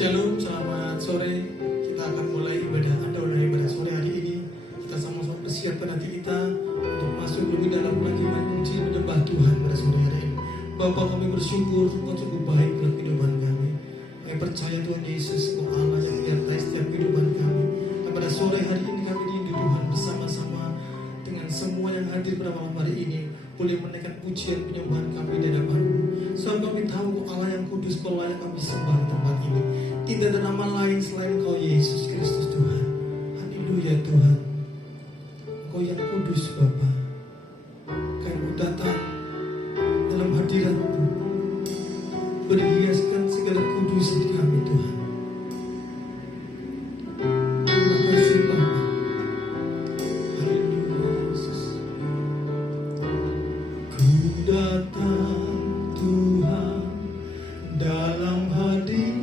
Shalom, selamat sore. Kita akan mulai ibadah ibadah sore hari ini. Kita sama-sama persiapkan hati kita untuk masuk lebih dalam lagi memuji menyembah Tuhan pada sore hari ini. Bapa, kami bersyukur Tuhan sungguh baik dalam kehidupan kami. Kami percaya Tuhan Yesus Engkau Allah yang menyertai setiap kehidupan kami. Dan pada sore hari ini kami rindu Tuhan bersama-sama dengan semua yang hadir pada malam hari ini boleh menaikkan pujian penyembahan kami di hadapan-Mu. Sebab kami tahu Allah yang kudus Kau layak kami sembah di tempat ini. Tidak ada nama lain selain Kau Yesus Kristus Tuhan. Haleluya Tuhan. Kau yang kudus Bapa. Kami datang dalam hadirat-Mu, berhiaskan segala kudusan kami Tuhan. Terima kasih Bapa. Haleluya Yesus. Ku datang Tuhan dalam hadirat-Mu,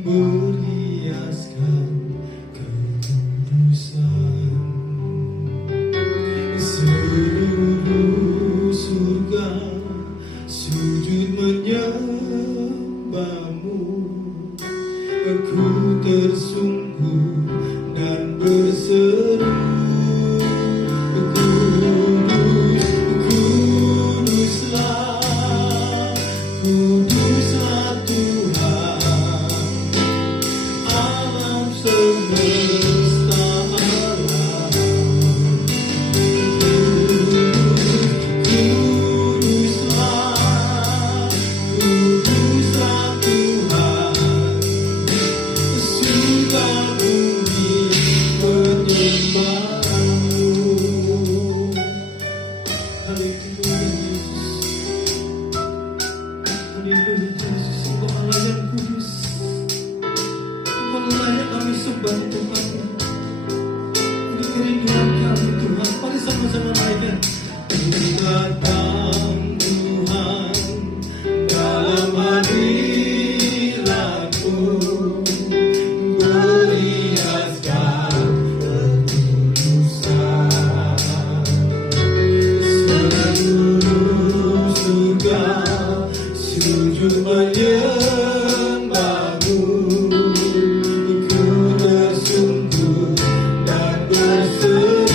berhiaskan kekudusan. Seluruh surga sujud menyembah-Mu. Aku tersungguh dan berseru, Kuduslah Tuhan, alam semesta alam. Kuduslah Tuhan, surga bumi menyembah-Mu. Haleluya Yesus. Haleluya Yesus, Engkau Allah yang kudus. Engkau layak kami sembah di tempat ini. Ini kerinduan kami Tuhan. Mari sama-sama naikkan. Ku datang Tuhan dalam hadirat-Mu, berhiaskan kekudusan. Seluruh surga sujud menyembah-Mu. Ku tersungguh dan berseru,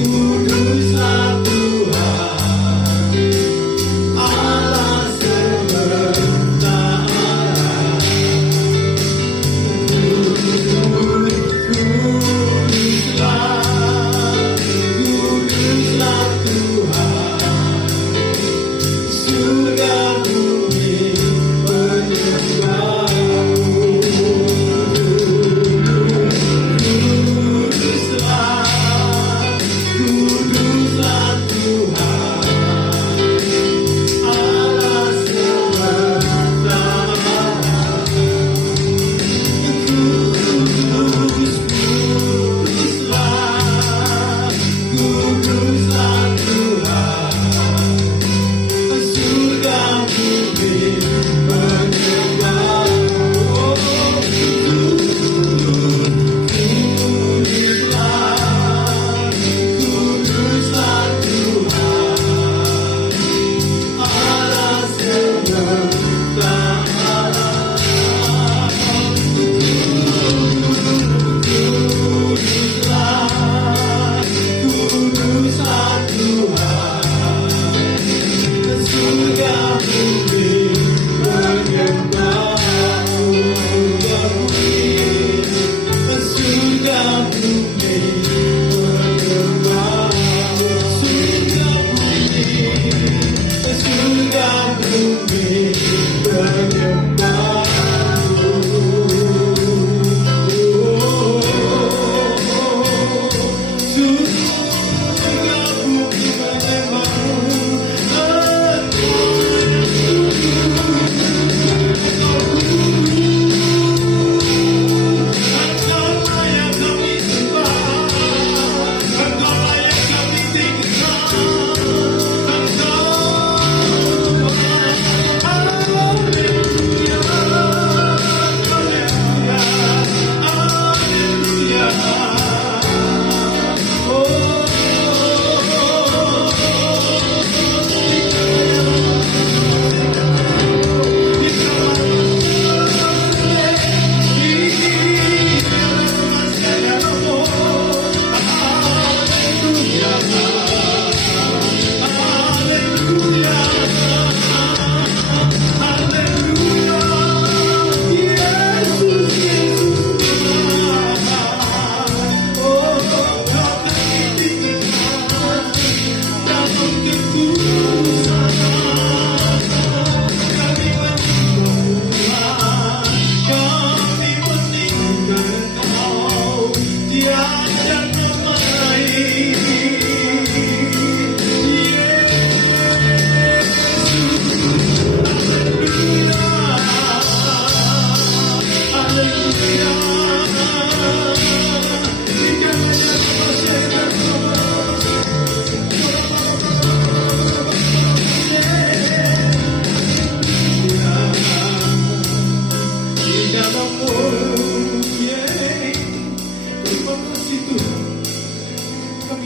Kuduslah Tuhan, Allah semesta alam. Kuduslah Tuhan,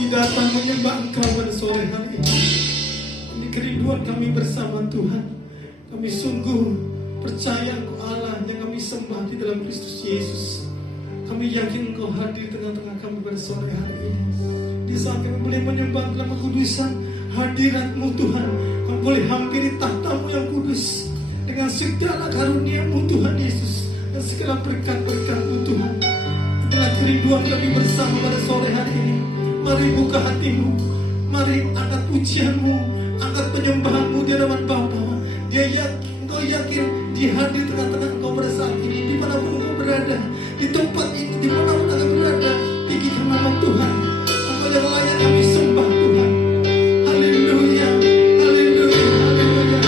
kami datang menyembah Engkau pada sore hari ini. Ini kerinduan kami bersama Tuhan. Kami sungguh percaya Engkau Allah yang kami sembah di dalam Kristus Yesus. Kami yakin Engkau hadir tengah-tengah kami pada sore hari ini. Di saat kami boleh menyembah dalam kekudusan hadirat-Mu Tuhan, kami boleh hampiri tahta-Mu yang kudus dengan segala karunia-Mu Tuhan Yesus dan segala berkat-berkat-Mu Tuhan. Itulah kerinduan kami bersama pada sore hari ini. Mari buka hatimu, mari angkat pujianmu, angkat penyembahanmu di hadapan Bapa. Dia yakin, engkau yakin Dia hadir tengah-tengah engkau pada saat ini, dimanapun engkau berada, di tempat ini, dimanapun engkau berada. Tinggikan nama Tuhan. Engkau yang layak kami sembah Tuhan. Haleluya, haleluya, haleluya.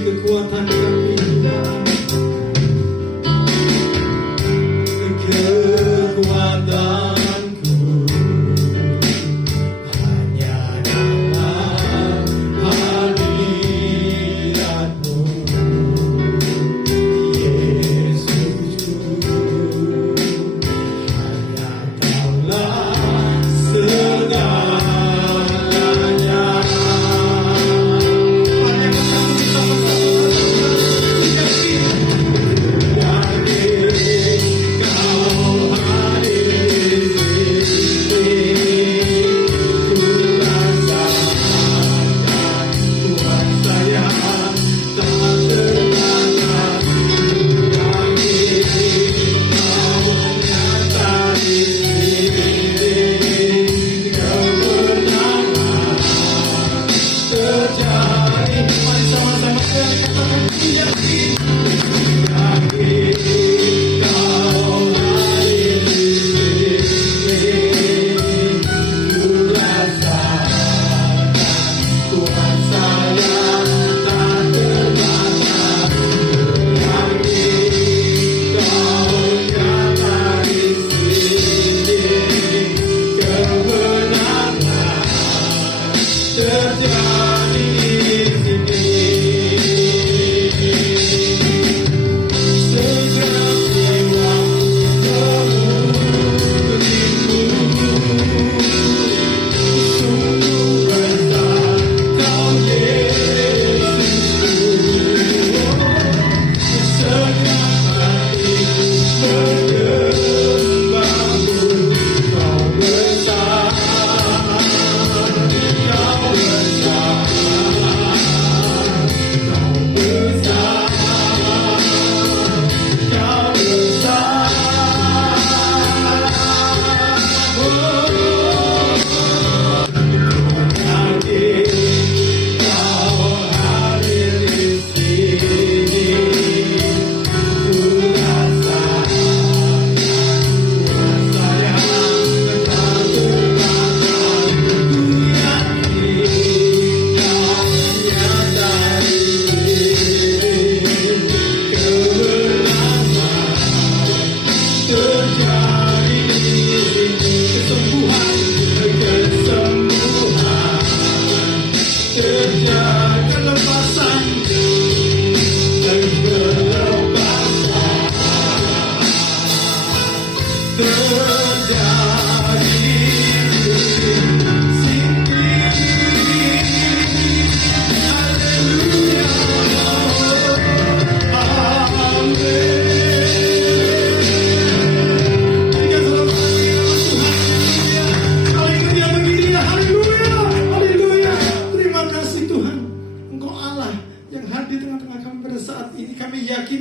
Kekuatanku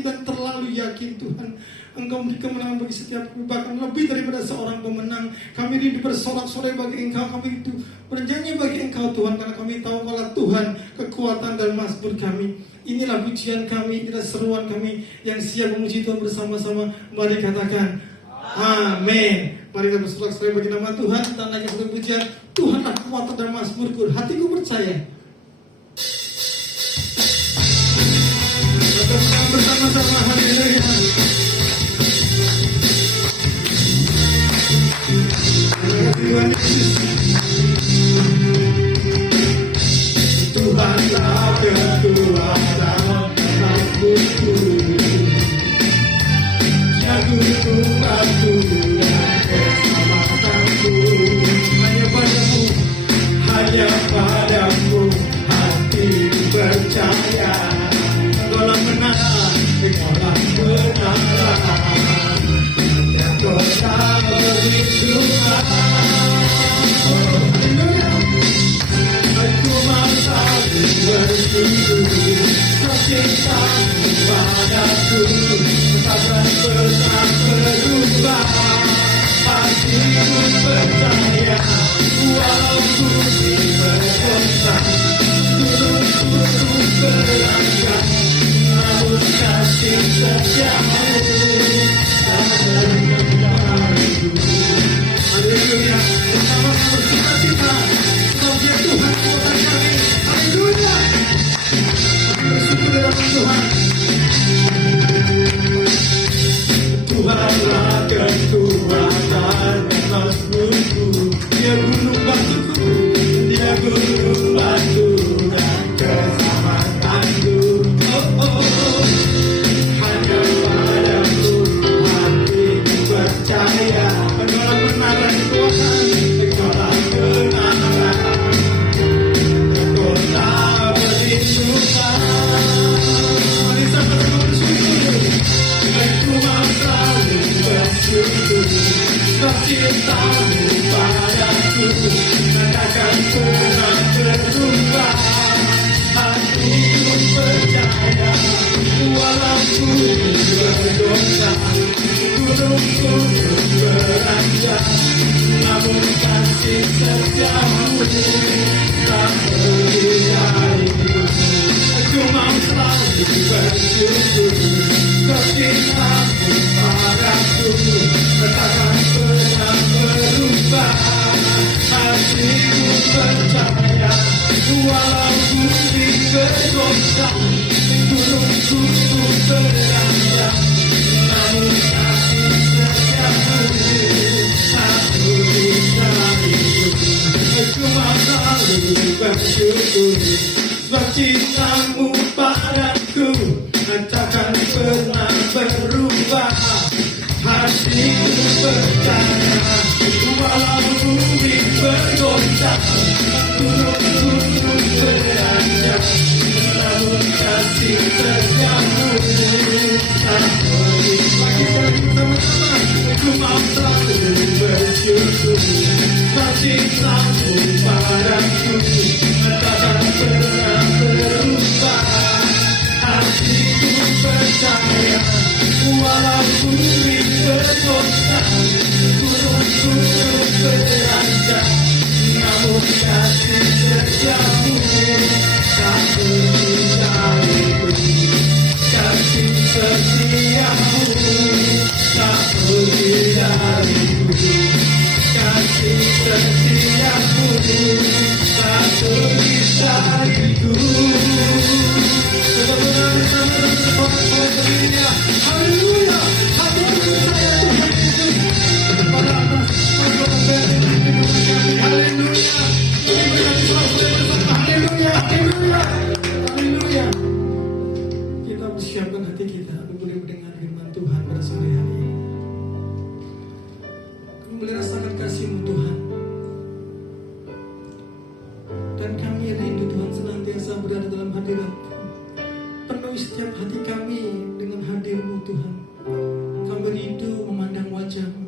dan terlalu yakin Tuhan. Engkau beri kemenangan bagi setiap kami, bahkan lebih daripada seorang pemenang. Kami rindu bersorak-sorai bagi Engkau, kami itu bernyanyi bagi Engkau Tuhan, karena kami tahu Engkaulah Tuhan, kekuatan dan mazmur kami. Inilah pujian kami, inilah seruan kami yang siap memuji Tuhan bersama-sama. Mari katakan amin. Mari kita bersorak-sorai bagi nama Tuhan. Kita naikkan satu pujian, Tuhanlah kekuatan dan mazmurku. Hatiku percaya. Kita menang bersama-sama, haleluya. Tuhan Yesus, Tuhanlah kekuatan mazmurku, Jagoku, batu dan keselamatanku. Hanya padamu hatiku percaya. Engkaulah menang, Engkaulah kebenaran, Engkaulah perlindungan. Aku mampu bersyukur, cintamu padaku takkan pernah berubah. Hatiku percaya, walaupun diperkosa, gunung-gunung berangkat, namun kasih setiamu tak terkendaliku. Haleluya, bersama bersukacita, sebagai Tuhan kekuatan kami. Haleluya, kami bersyukur dalam Tuhan. Tuhanlah kekuatan mazmurku, Dia gunung batuku, Dia gunung batu dan keselamatanku. Hanya padamu hatiku percaya. Engkaulah kebenaran Tuhan, Engkaulah kebenaran, Engkaulah perlindungan. Mari sama-sama bersyukur. Aku mau selalu bersyukur, cintamu padaku takkan pernah berubah. Hatiku percaya, walaupun berdosa, gunung-gunung beranjak, namun kasih setiamu tak pergi dariku. Aku mau selalu bersyukur, cintamu padaku takkan pernah berubah. Hatiku percaya, walaupun diperkosa, gunung-gunung beranjak, namun kasih setiamu tak pergi dariku. Aku mau selalu bersyukur, sebab cintamu padaku takkan pernah berubah. Hatiku percaya, walaupun diperkosa, gunung-gunung beranjak, namun kasih setiamu tak pergi. Lagi bersama-sama, aku mau selalu bersyukur, sebab cintamu padaku takkan pernah berubah. Hatiku percaya, walaupun diperkosa, gunung-gunung beranjak, namun kasih setiamu tak pergi dariku. Kasih setiamu tak pergi dariku. Kasih setiamu tak pergi dariku. Haleluya, haleluya, haleluya, haleluya. Kita persiapkan hati kita untuk boleh mendengar firman Tuhan pada sore hari ini. Kami boleh rasakan kasih-Mu Tuhan, dan kami rindu Tuhan senantiasa berada dalam hadirat-Mu. Penuhi setiap hati kami dengan hadir-Mu Tuhan. Kami rindu memandang wajah-Mu.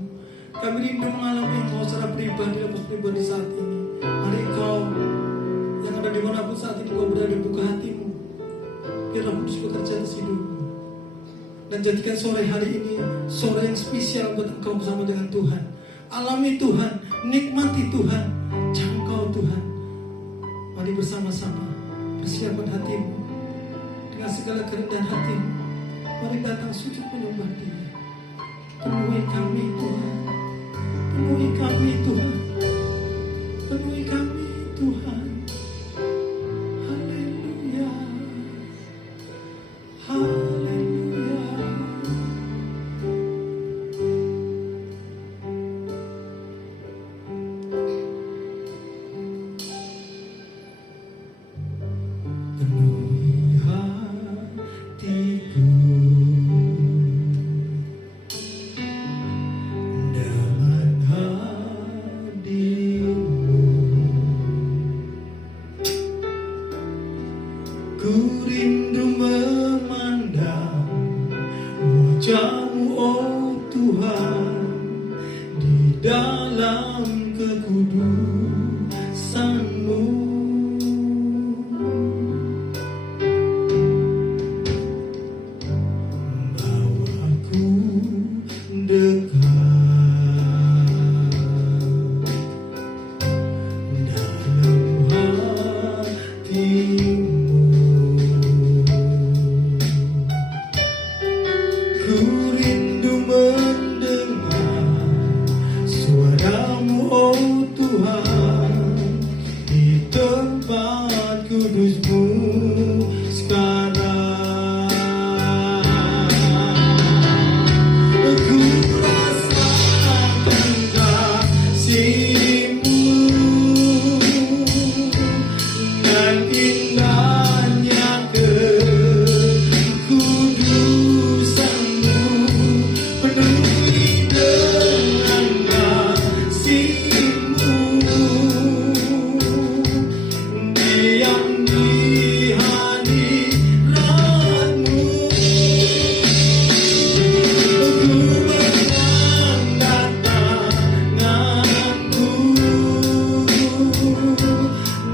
Kami rindu mengalami Engkau secara pribadi dan pribadi saat ini. Hari Engkau yang ada dimanapun saat ini Engkau berada, buka hati-Mu. Biar Roh Kudus bekerja atas hidup-Mu. Dan jadikan sore hari ini sore yang spesial buat engkau bersama dengan Tuhan. Alami Tuhan, nikmati Tuhan, jangkau Tuhan. Mari bersama-sama persiapkan hatimu dengan segala kerendahan hatimu. Mari datang sujud menyembah Dia. Penuhi kami Tuhan, penuhi kami Tuhan, penuhi kami Tuhan. Haleluya, haleluya. Penuhi hatiku dengan hadirmu. Ku rindu memandang wajah-Mu, oh Tuhan, di dalam kekudusan-Mu. Bawaku dekat dalam hatimu. Ku rindu mendengar suara-Mu, oh Tuhan, di tempat kudus-Mu sekarang. Ku rasakan kasih-Mu dan indahnya kekudusan-Mu. Penuhi dengan kasih-Mu, diam di hadirat-Mu. Ku mengangkat tanganku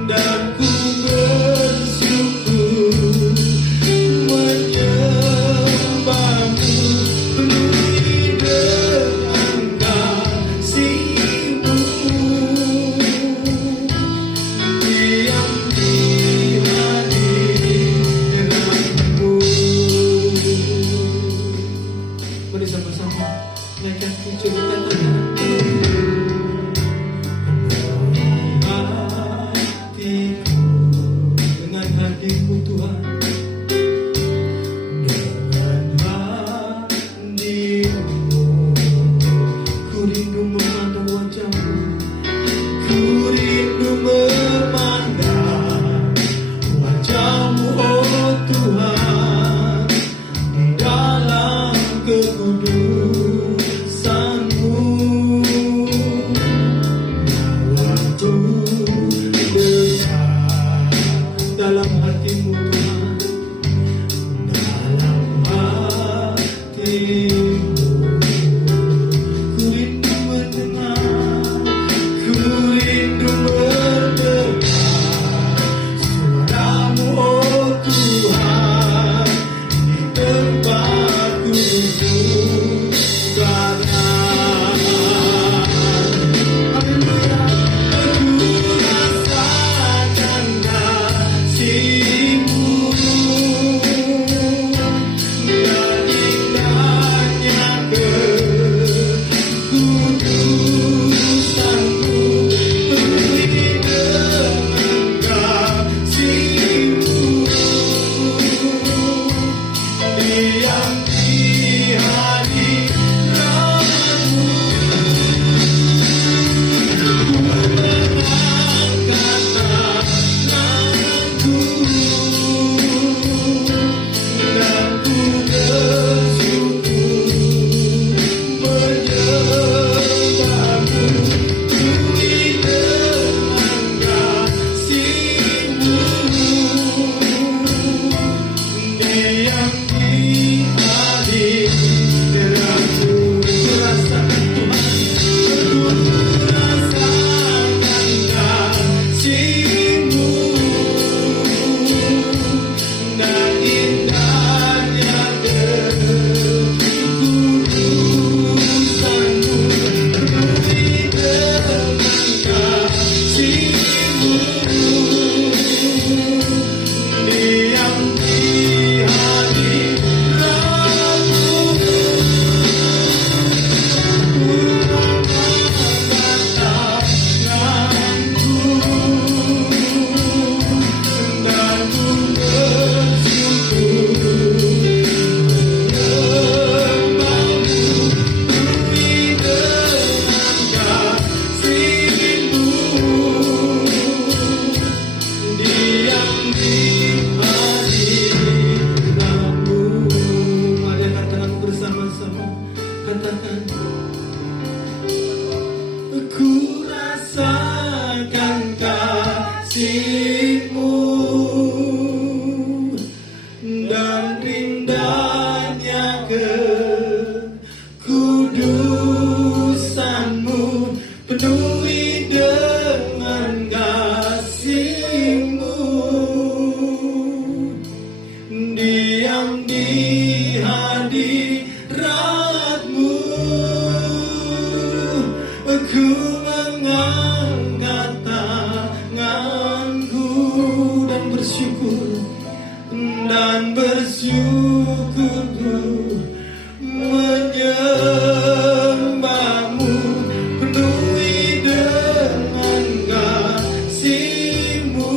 dan ku bersyukur menyembah-Mu. Penuhi dengan kasih-Mu, diam di hadirat-Mu. Mari sama-sama naikkan puji kita hatiku dengan hadir-Mu Tuhan, dengan hadir-Mu. Ku rindu memandang wajah-Mu, ku rindu memandang wajah-Mu, oh Tuhan, di dalam kekudusan-Mu. Bawaku dekat dalam hati-Mu Tuhan, dalam hati-Mu. Ku rindu mendengar, ku rindu mendengar suara-Mu, oh Tuhan, di tempat kudus-Mu sekarang. Haleluya. Ku rasakan kasih-Mu dan indahnya kekudusan-Mu. Penuhi dengan kasih-Mu, diam di hadirat-Mu. Ku mengangkat tanganku dan ku bersyukur menyembah-Mu. Penuhi dengan kasih-Mu, diam di hadirat-Mu. kekudusanmu, penuhi dengan kasih-Mu, diam di hadirat-Mu. Aku mengangkat tanganku dan bersyukur menyembah-Mu, penuhi dengan kasih-Mu,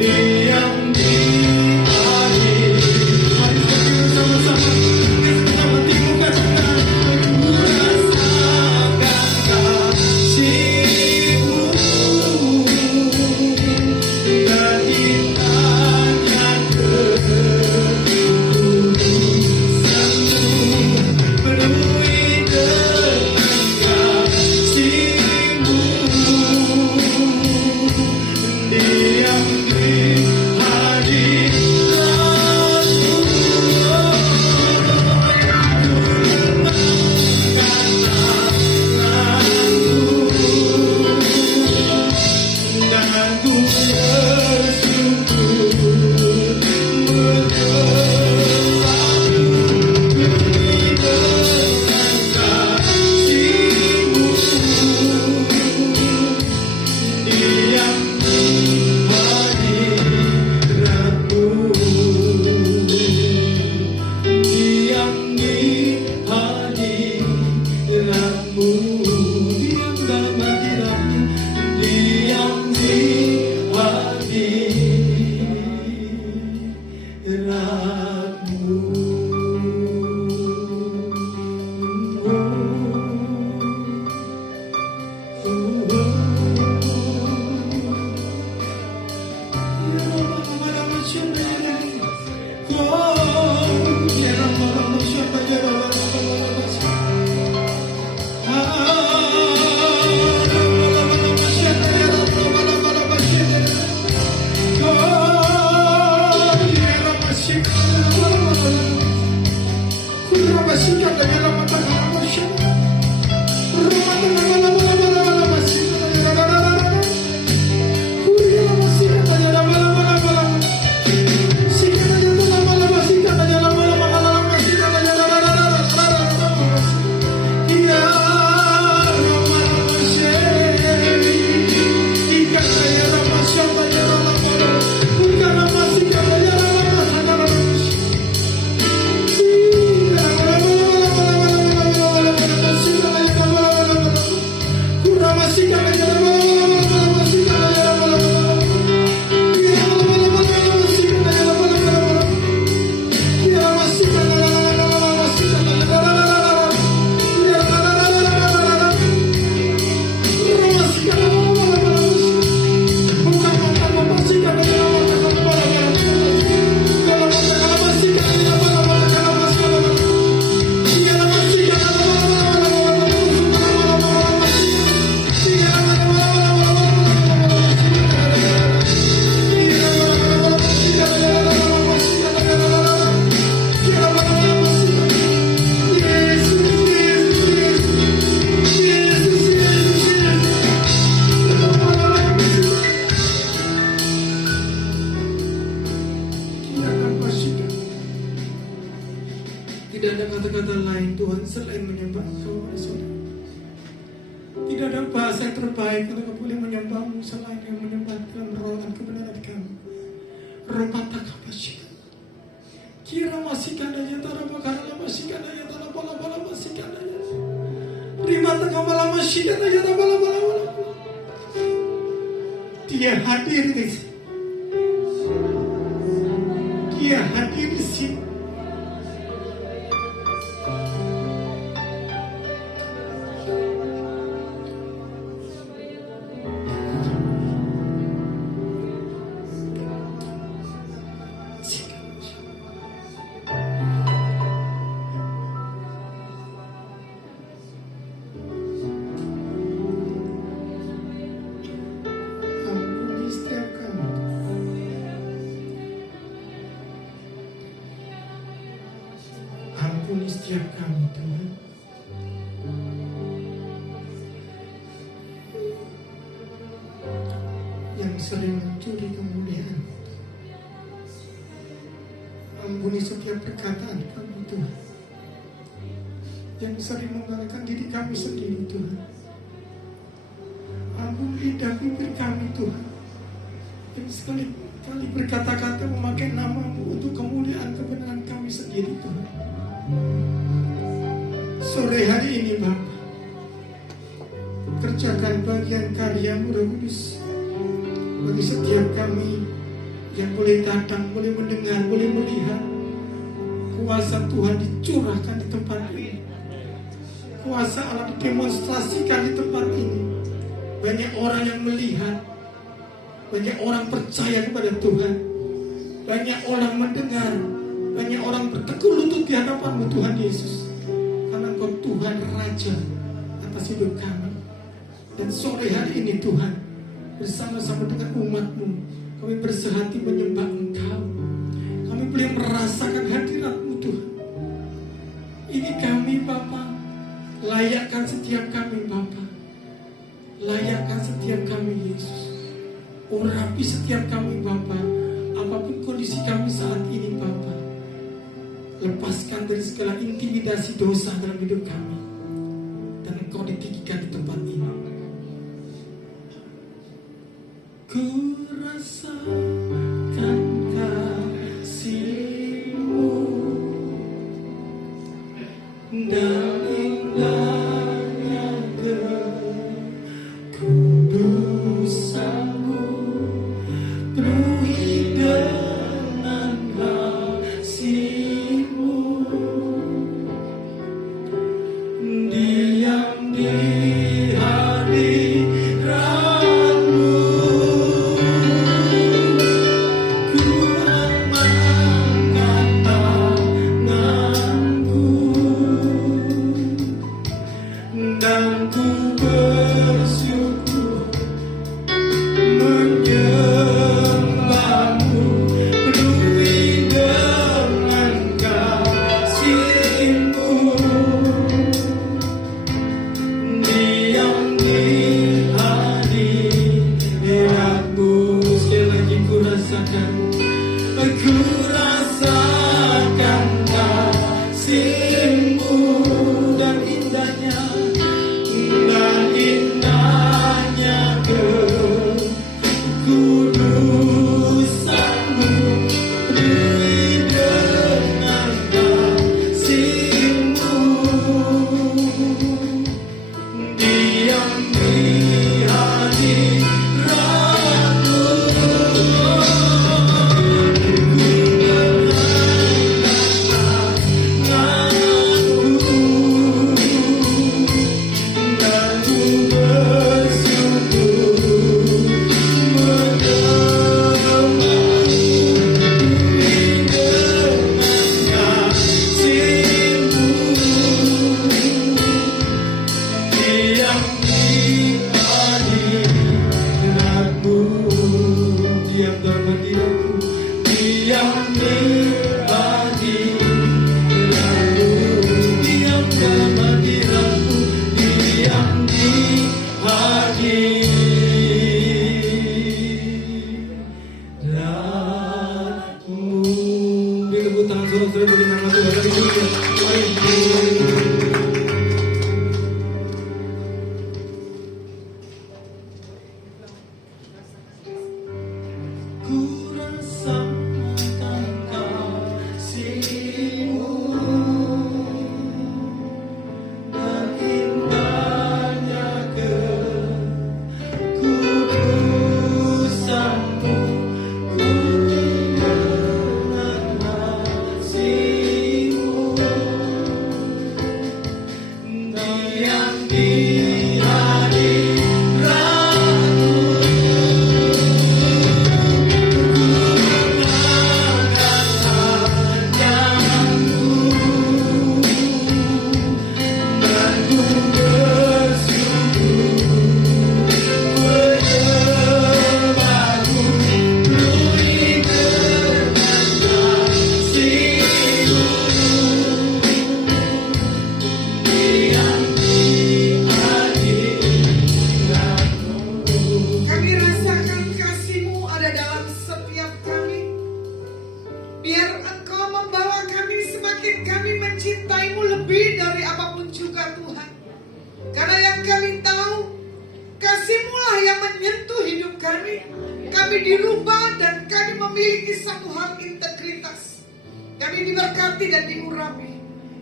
diam di hadirat. Mari kita sama-sama hatimu katakan, aku rasakan kasih-Mu dan indahnya kekudusan-Mu, penuhi dengan kasih-Mu, diam di Tidak ada kata-kata lain Tuhan selain menyembah Engkau, Saudara. Tidak ada bahasa yang terbaik kalau kau boleh menyembah-Mu selain yang menyembah dalam roh dan kebenaran kami. Ropata kapasya. Kira masih kadanya tanah bakara masih kadanya tanah bola-bola masih kadanya. Rima tengah malam masih kadanya tanah bola-bola. Dia hadir di sini. Dia hadir di sini. ampuni setiap kami Tuhan. Yang sering mencuri kemuliaan, ampuni setiap perkataan kami Tuhan. Yang sering menggunakan diri kami sendiri Tuhan, ampuni lidah bibir kami Tuhan. Yang sekali berkata-kata memakai nama-Mu untuk kemuliaan kebenaran kami sendiri Tuhan. Sore hari ini Bapa, kerjakan bagian karya-Mu Roh Kudus bagi setiap kami yang boleh datang, boleh mendengar, boleh melihat. Kuasa Tuhan dicurahkan di tempat ini, kuasa Allah didemonstrasikan di tempat ini. Banyak orang yang melihat, banyak orang percaya kepada Tuhan, banyak orang mendengar, banyak orang bertekun lutut di hadapan-Mu Tuhan Yesus. Karena Engkau Tuhan Raja atas hidup kami. Dan sore hari ini Tuhan, bersama-sama dengan umat-Mu, kami bersehati menyembah Engkau. Kami boleh merasakan hadirat-Mu Tuhan. Ini kami Bapa, layakkan setiap kami Bapa, layakkan setiap kami Yesus. Urapi setiap kami Bapa, apapun kondisi kami saat ini Bapa. Lepaskan dari segala intimidasi dosa dalam hidup kami, dan Engkau ditinggikan di tempat ini. Ku rasakan kasih-Mu dan indahnya kekudusan-Mu, penuhi dengan kasih-Mu, diam di hadirat-Mu. Dan ku bersyukur menyembah-Mu, penuhi dengan kasih-Mu, diam di hadirat-Mu. Sekali lagi ku rasakan kasih-Mu dan indahnya kekudusan-Mu, penuhi dengan kasih-Mu, diam di hadirat-Mu. kami dirubah dan kami memiliki satu hal integritas. Kami diberkati dan diurapi.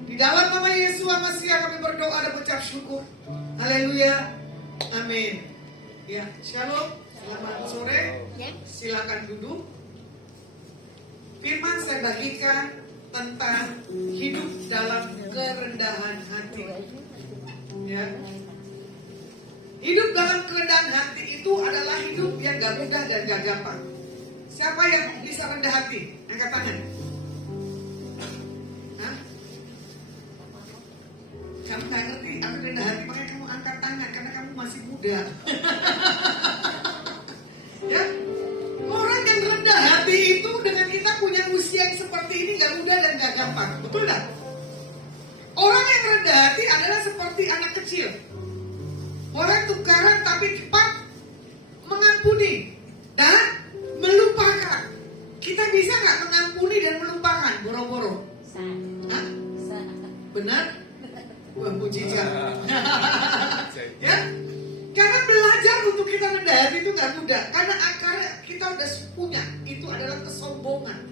Di dalam nama Yesus Masihi kami berdoa dan mengucap syukur. Haleluya. Amin. Ya, shalom. Selamat sore. Silakan duduk. Firman saya bagikan tentang hidup dalam kerendahan hati. Ya. Hidup dalam kerendahan hati itu adalah hidup yang gak mudah dan gak gampang. Siapa yang bisa rendah hati? Angkat tangan. Hah? Kamu gak ngerti apa rendah hati, makanya kamu angkat tangan karena kamu masih muda. Ya, orang yang rendah hati itu dengan kita punya usia yang seperti ini gak mudah dan gak gampang. Betul gak? Orang yang rendah hati adalah seperti anak kecil. Orang tukaran tapi cepat mengampuni dan melupakan. Kita bisa gak mengampuni dan melupakan? Boro-boro. Hah? Benar? Wah, puji Tuhan. Ya, karena belajar untuk kita rendah hati itu gak mudah. Karena akarnya kita udah punya, itu adalah kesombongan.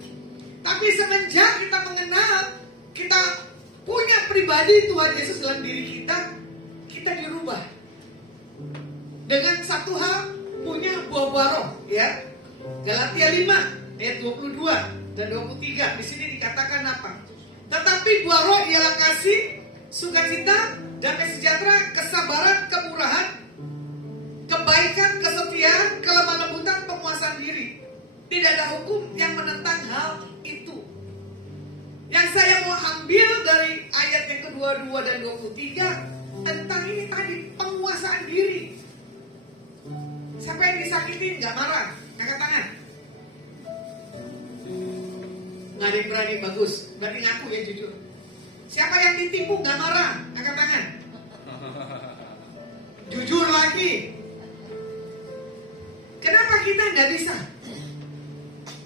Tapi semenjak kita mengenal, kita punya pribadi Tuhan Yesus dalam diri kita, kita dirubah. Dengan satu hal, punya buah roh, ya. Galatia 5 ayat 22 dan 23. Di sini dikatakan apa? Tetapi buah roh ialah kasih, sukacita, damai sejahtera, kesabaran, kemurahan, kebaikan, kesetiaan, kelemah lembutan, penguasaan diri. Tidak ada hukum yang menentang hal itu. Yang saya mau ambil dari ayat yang ke-22 dan 23 tentang ini tadi, penguasaan diri. Siapa yang disakitin gak marah? Angkat tangan. Gak ada yang berani, bagus. Berarti ngaku ya jujur. Siapa yang ditipu gak marah? Angkat tangan. Jujur lagi. Kenapa kita gak bisa?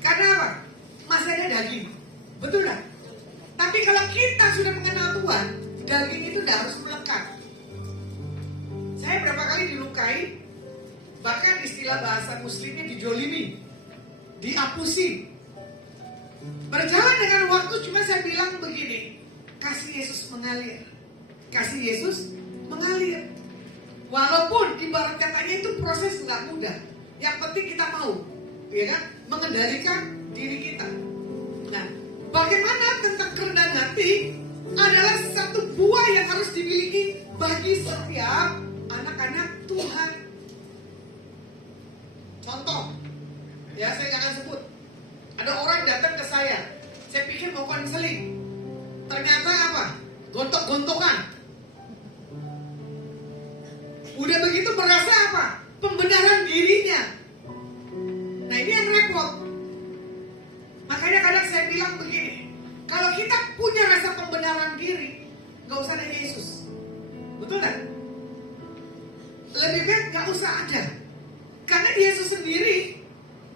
Karena apa? Masanya daging. Betul gak? Tapi kalau kita sudah mengenal Tuhan, daging itu gak harus melekat. Saya berapa kali dilukai, bahkan istilah bahasa muslimnya dijolimi, diapusi. Berjalan dengan waktu cuma saya bilang begini, kasih Yesus mengalir. Kasih Yesus mengalir. Walaupun ibarat katanya itu proses gak mudah. Yang penting kita mau, ya kan, mengendalikan diri kita. Nah, bagaimana tentang kerendahan hati adalah satu buah yang harus dimiliki bagi setiap anak-anak Tuhan. Contoh, ya saya akan sebut. Ada orang datang ke saya pikir mau konseling. Ternyata apa? Gontok-gontokan. Udah begitu merasa apa? Pembenaran dirinya. Nah ini yang repot. Makanya kadang saya bilang begini, kalau kita punya rasa pembenaran diri, gak usah ada Yesus. Betul kan? Lebih baik gak usah ada. Karena Yesus sendiri,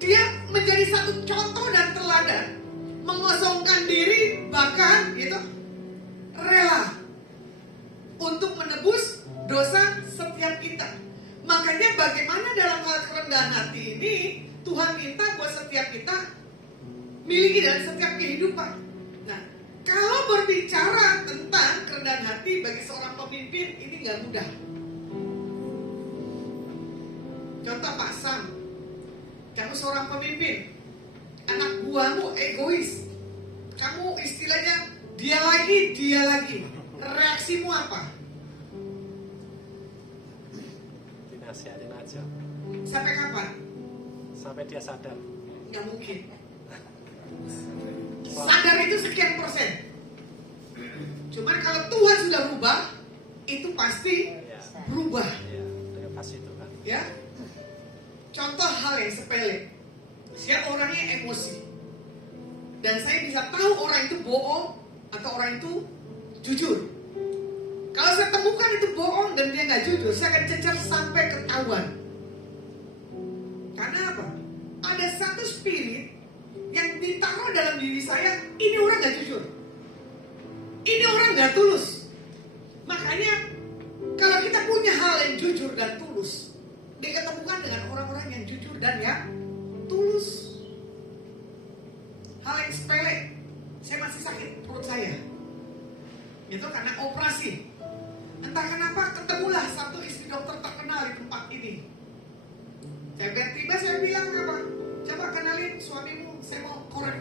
dia menjadi satu contoh dan teladan, mengosongkan diri, bahkan gitu, rela untuk menebus dosa setiap kita. Makanya bagaimana dalam hal kerendahan hati ini, Tuhan minta buat setiap kita miliki dalam setiap kehidupan. Nah, kalau berbicara tentang kerendahan hati bagi seorang pemimpin, ini gak mudah. Contoh Pak Sam, kamu seorang pemimpin, anak buahmu egois, kamu istilahnya dia lagi, reaksimu apa? Dinasihatin aja. Sampai kapan? Sampai dia sadar. Gak mungkin. Sadar itu sekian persen. Cuman kalau Tuhan sudah berubah, itu pasti berubah. Ya, dengan kasih Tuhan. Ya. Contoh hal yang sepele. Saya orangnya emosi. Dan saya bisa tahu orang itu bohong atau orang itu jujur. Kalau saya temukan itu bohong dan dia nggak jujur, saya akan cecar sampai ketahuan. Karena apa? Ada satu spirit yang ditaruh dalam diri saya, ini orang nggak jujur. Ini orang nggak tulus. Makanya kalau kita punya hal yang jujur dan tulus, diketemukan dengan orang-orang yang jujur dan yang tulus. Hal yang sepele, saya masih sakit perut saya. Itu karena operasi. Entah kenapa ketemulah satu istri dokter terkenal di tempat ini. Tiba-tiba saya bilang apa? Coba kenalin suamimu, saya mau korek,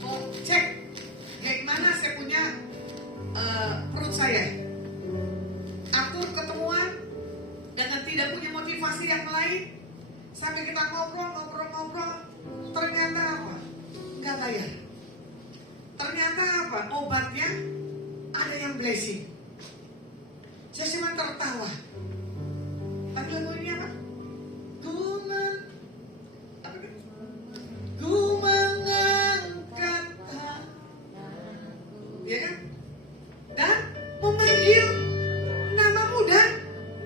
mau cek gimana saya punya perut saya. Atur ketemuan dengan tidak punya motivasi yang lain. Sampai kita ngobrol. Ternyata apa? Nggak bayar. Ternyata apa? Obatnya ada yang blessing. Saya cuma tertawa. Tapi lagu ini apa? Ku mengangkat ya kan? Dan memanggil namamu dan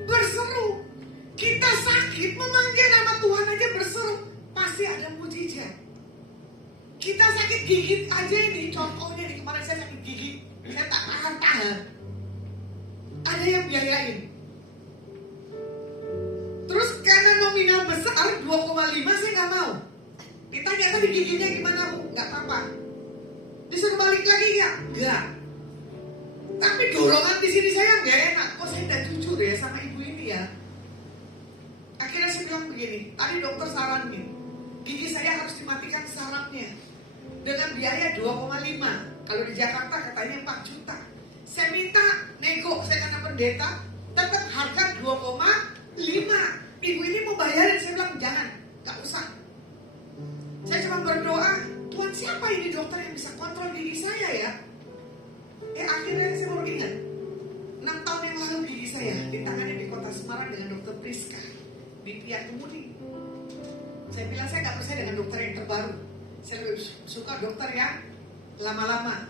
berseru. Kita sakit memanggil nama Tuhan aja berseru, pasti ada mujizat. Kita sakit gigit aja ini, contohnya nih kemarin saya sakit gigi, saya tak tahan. Ada yang biayain. Terus karena nominal besar 2,5 saya nggak mau. Ditanya tadi giginya gimana Bu? Nggak apa-apa. Disuruh balik lagi nggak? Nggak. Tapi dorongan di sini saya nggak enak. Kok saya nggak jujur ya sama ibu ini ya? Akhirnya saya bilang begini. Tadi dokter saranin, gigi saya harus dimatikan sarafnya dengan biaya 2,5. Kalau di Jakarta katanya 4 juta. Saya minta nego, saya kena pendeta, tetap harga 2,5. Ibu ini mau bayarin, saya bilang jangan, nggak usah. Saya cuma berdoa, Tuhan siapa ini dokter yang bisa kontrol gigi saya ya? Akhirnya saya baru ingat 6 tahun yang lalu gigi saya ditangani di kota Semarang dengan dokter Priska di Pihak Kemudi. Saya bilang saya nggak percaya dengan dokter yang terbaru. Saya lebih suka dokter yang lama-lama.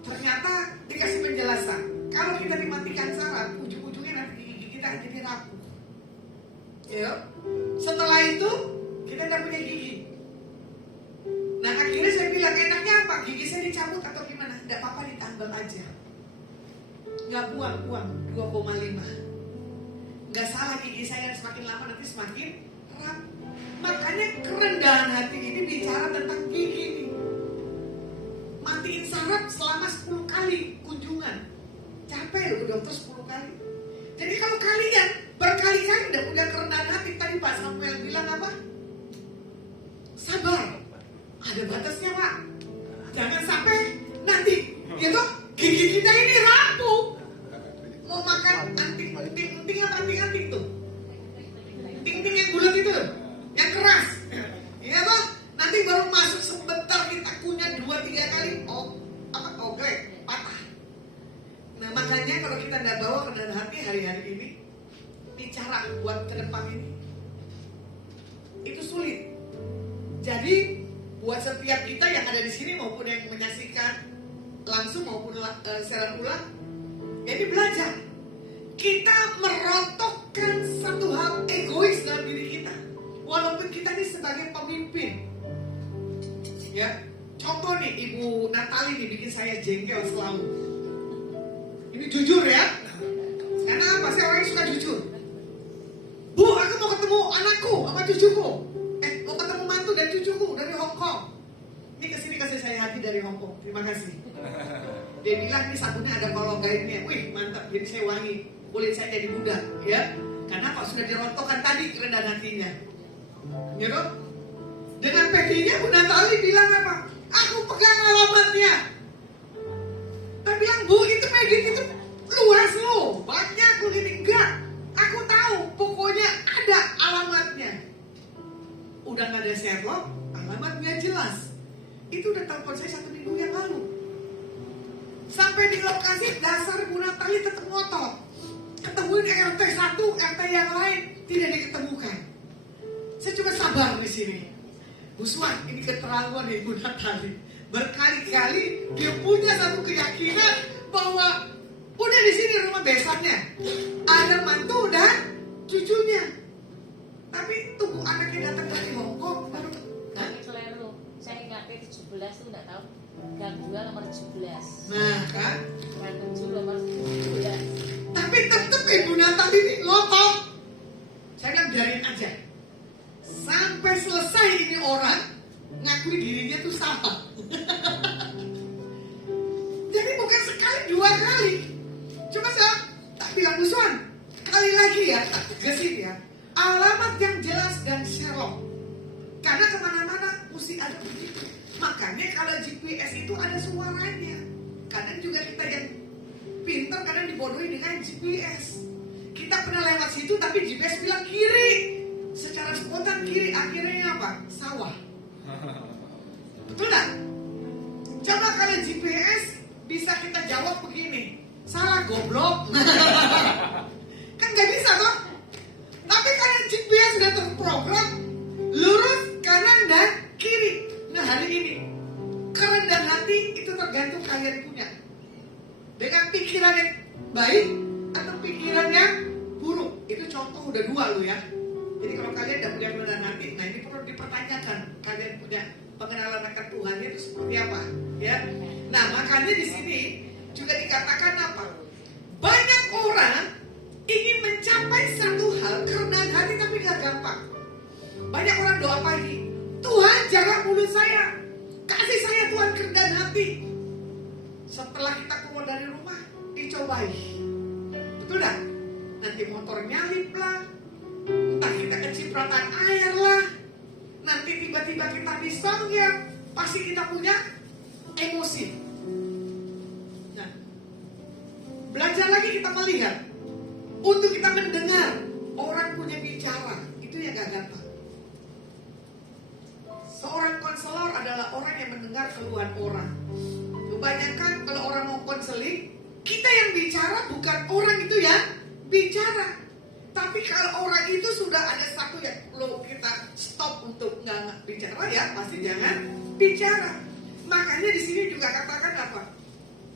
Ternyata dikasih penjelasan, kalau kita dimatikan saraf, ujung-ujungnya nanti gigi kita jadi rapuh. Ya. Setelah itu kita nggak punya gigi. Nah akhirnya saya bilang enaknya apa? Gigi saya dicabut atau gimana? Tidak apa-apa, ditambal aja. Nggak buang-buang 2,5. Nggak salah, gigi saya semakin lama nanti semakin rapuh. Makanya kerendahan hati ini bicara tentang gigi nih. Matiin saraf selama 10 kali kunjungan. Capek loh dokter 10 kali. Jadi kalau kalian berkali-kali udah punya kerendahan hati, tadi Pak Samuel bilang apa? Sabar. Ada batasnya Pak. Jangan sampai nanti gitu gigi kita ini rapuh. Mau makan anting apa anting tuh? Ting-ting yang bulat itu, yang keras. Iya Pak. Nanti baru masuk sebentar kita kunyah 2-3 kali, oke, patah. Nah makanya kalau kita tidak bawa kerendahan hati hari-hari ini, bicara buat ke depan ini, itu sulit. Jadi buat setiap kita yang ada di sini maupun yang menyaksikan langsung maupun siaran ulang, jadi belajar. Kita merontokkan satu hal egois dalam diri kita, walaupun kita ini sebagai pemimpin. Ya, contoh nih Ibu Natali nih bikin saya jengkel selalu. Ini jujur ya, karena apa? Saya orang yang suka jujur. Bu, aku mau ketemu anakku sama cucuku. Mau ketemu mantu dan cucuku dari Hong Kong. Ini kesini kasih saya hati dari Hong Kong. Terima kasih. Dia bilang ini sabunnya ada kolong gaibnya. Wih mantap, jadi saya wangi. Kulit saya jadi muda, ya. Karena Pak sudah dirontokkan tadi kerendahan hatinya. Ya dong? Dengan PD-nya Bu Natali bilang apa? Aku pegang alamatnya. Dia bilang, Bu itu medit itu luas loh, banyak begini. Enggak, aku tahu, pokoknya ada alamatnya. Udah gak ada Sherlock, alamatnya jelas. Itu udah telepon saya 1 minggu yang lalu. Sampai di lokasi dasar Bu Natali tetap ngotot. Ketemuin RT 1, RT yang lain tidak diketemukan. Saya cuma sabar di sini. Usman, ini keterlaluan Ibu Natali. Berkali-kali dia punya satu keyakinan bahwa udah di sini rumah besannya ada mantu dan cucunya. Tapi tunggu anaknya datang dari Hong Kong baru. Kami keliru. Saya ingatnya 17 itu nggak tahu. Gang 2 nomor 17. Nah kan? Gang 7 nomor 17. Tapi tetap Ibu Natali ini ngotot. Saya bilang biarin aja. Sampai selesai ini bukan sekali, 2 kali. Cuma saya tak bilang musuhan. Kali lagi ya, tak tegasin ya. Alamat yang jelas dan Sherlock. Karena kemana-mana mesti ada begitu. Makanya kalau GPS itu ada suaranya. Kadang juga kita yang pintar kadang dibodohi dengan GPS. Kita pernah lewat situ tapi GPS bilang kiri. Secara spontan kiri, akhirnya apa? Sawah. Betul nggak? Coba kalau GPS bisa kita jawab begini, salah goblok. Kan nggak bisa toh? Tapi karena GPS sudah terprogram lurus kanan dan kiri. Nah hari ini kerendahan hati itu tergantung kalian punya. Dengan pikiran yang baik atau pikiran yang buruk. Itu contoh udah 2 loh ya. Jadi kalau kalian udah punya kerendahan hati, nah ini perlu dipertanyakan. Kalian punya pengenalan akan Tuhan itu seperti apa? Ya. Nah makanya di sini juga dikatakan apa? Banyak orang ingin mencapai satu hal kerendahan hati tapi gak gampang. Banyak orang doa pagi, Tuhan jaga mulut saya, kasih saya Tuhan kerendahan hati. Setelah kita keluar dari rumah, dicobai. Betul gak? Nanti motor nyalip lah, entah kita kecipratan air lah, nanti tiba-tiba kita disanggah, pasti kita punya emosi. Nah, belajar lagi kita melihat, untuk kita mendengar orang punya bicara, itu yang gak gampang. Seorang konselor adalah orang yang mendengar keluhan orang. Kebanyakan kalau orang mau konseling, kita yang bicara bukan orang itu yang bicara. Tapi kalau orang itu sudah ada satu yang perlu kita stop untuk nggak bicara ya, pasti jangan bicara. Makanya di sini juga katakan apa?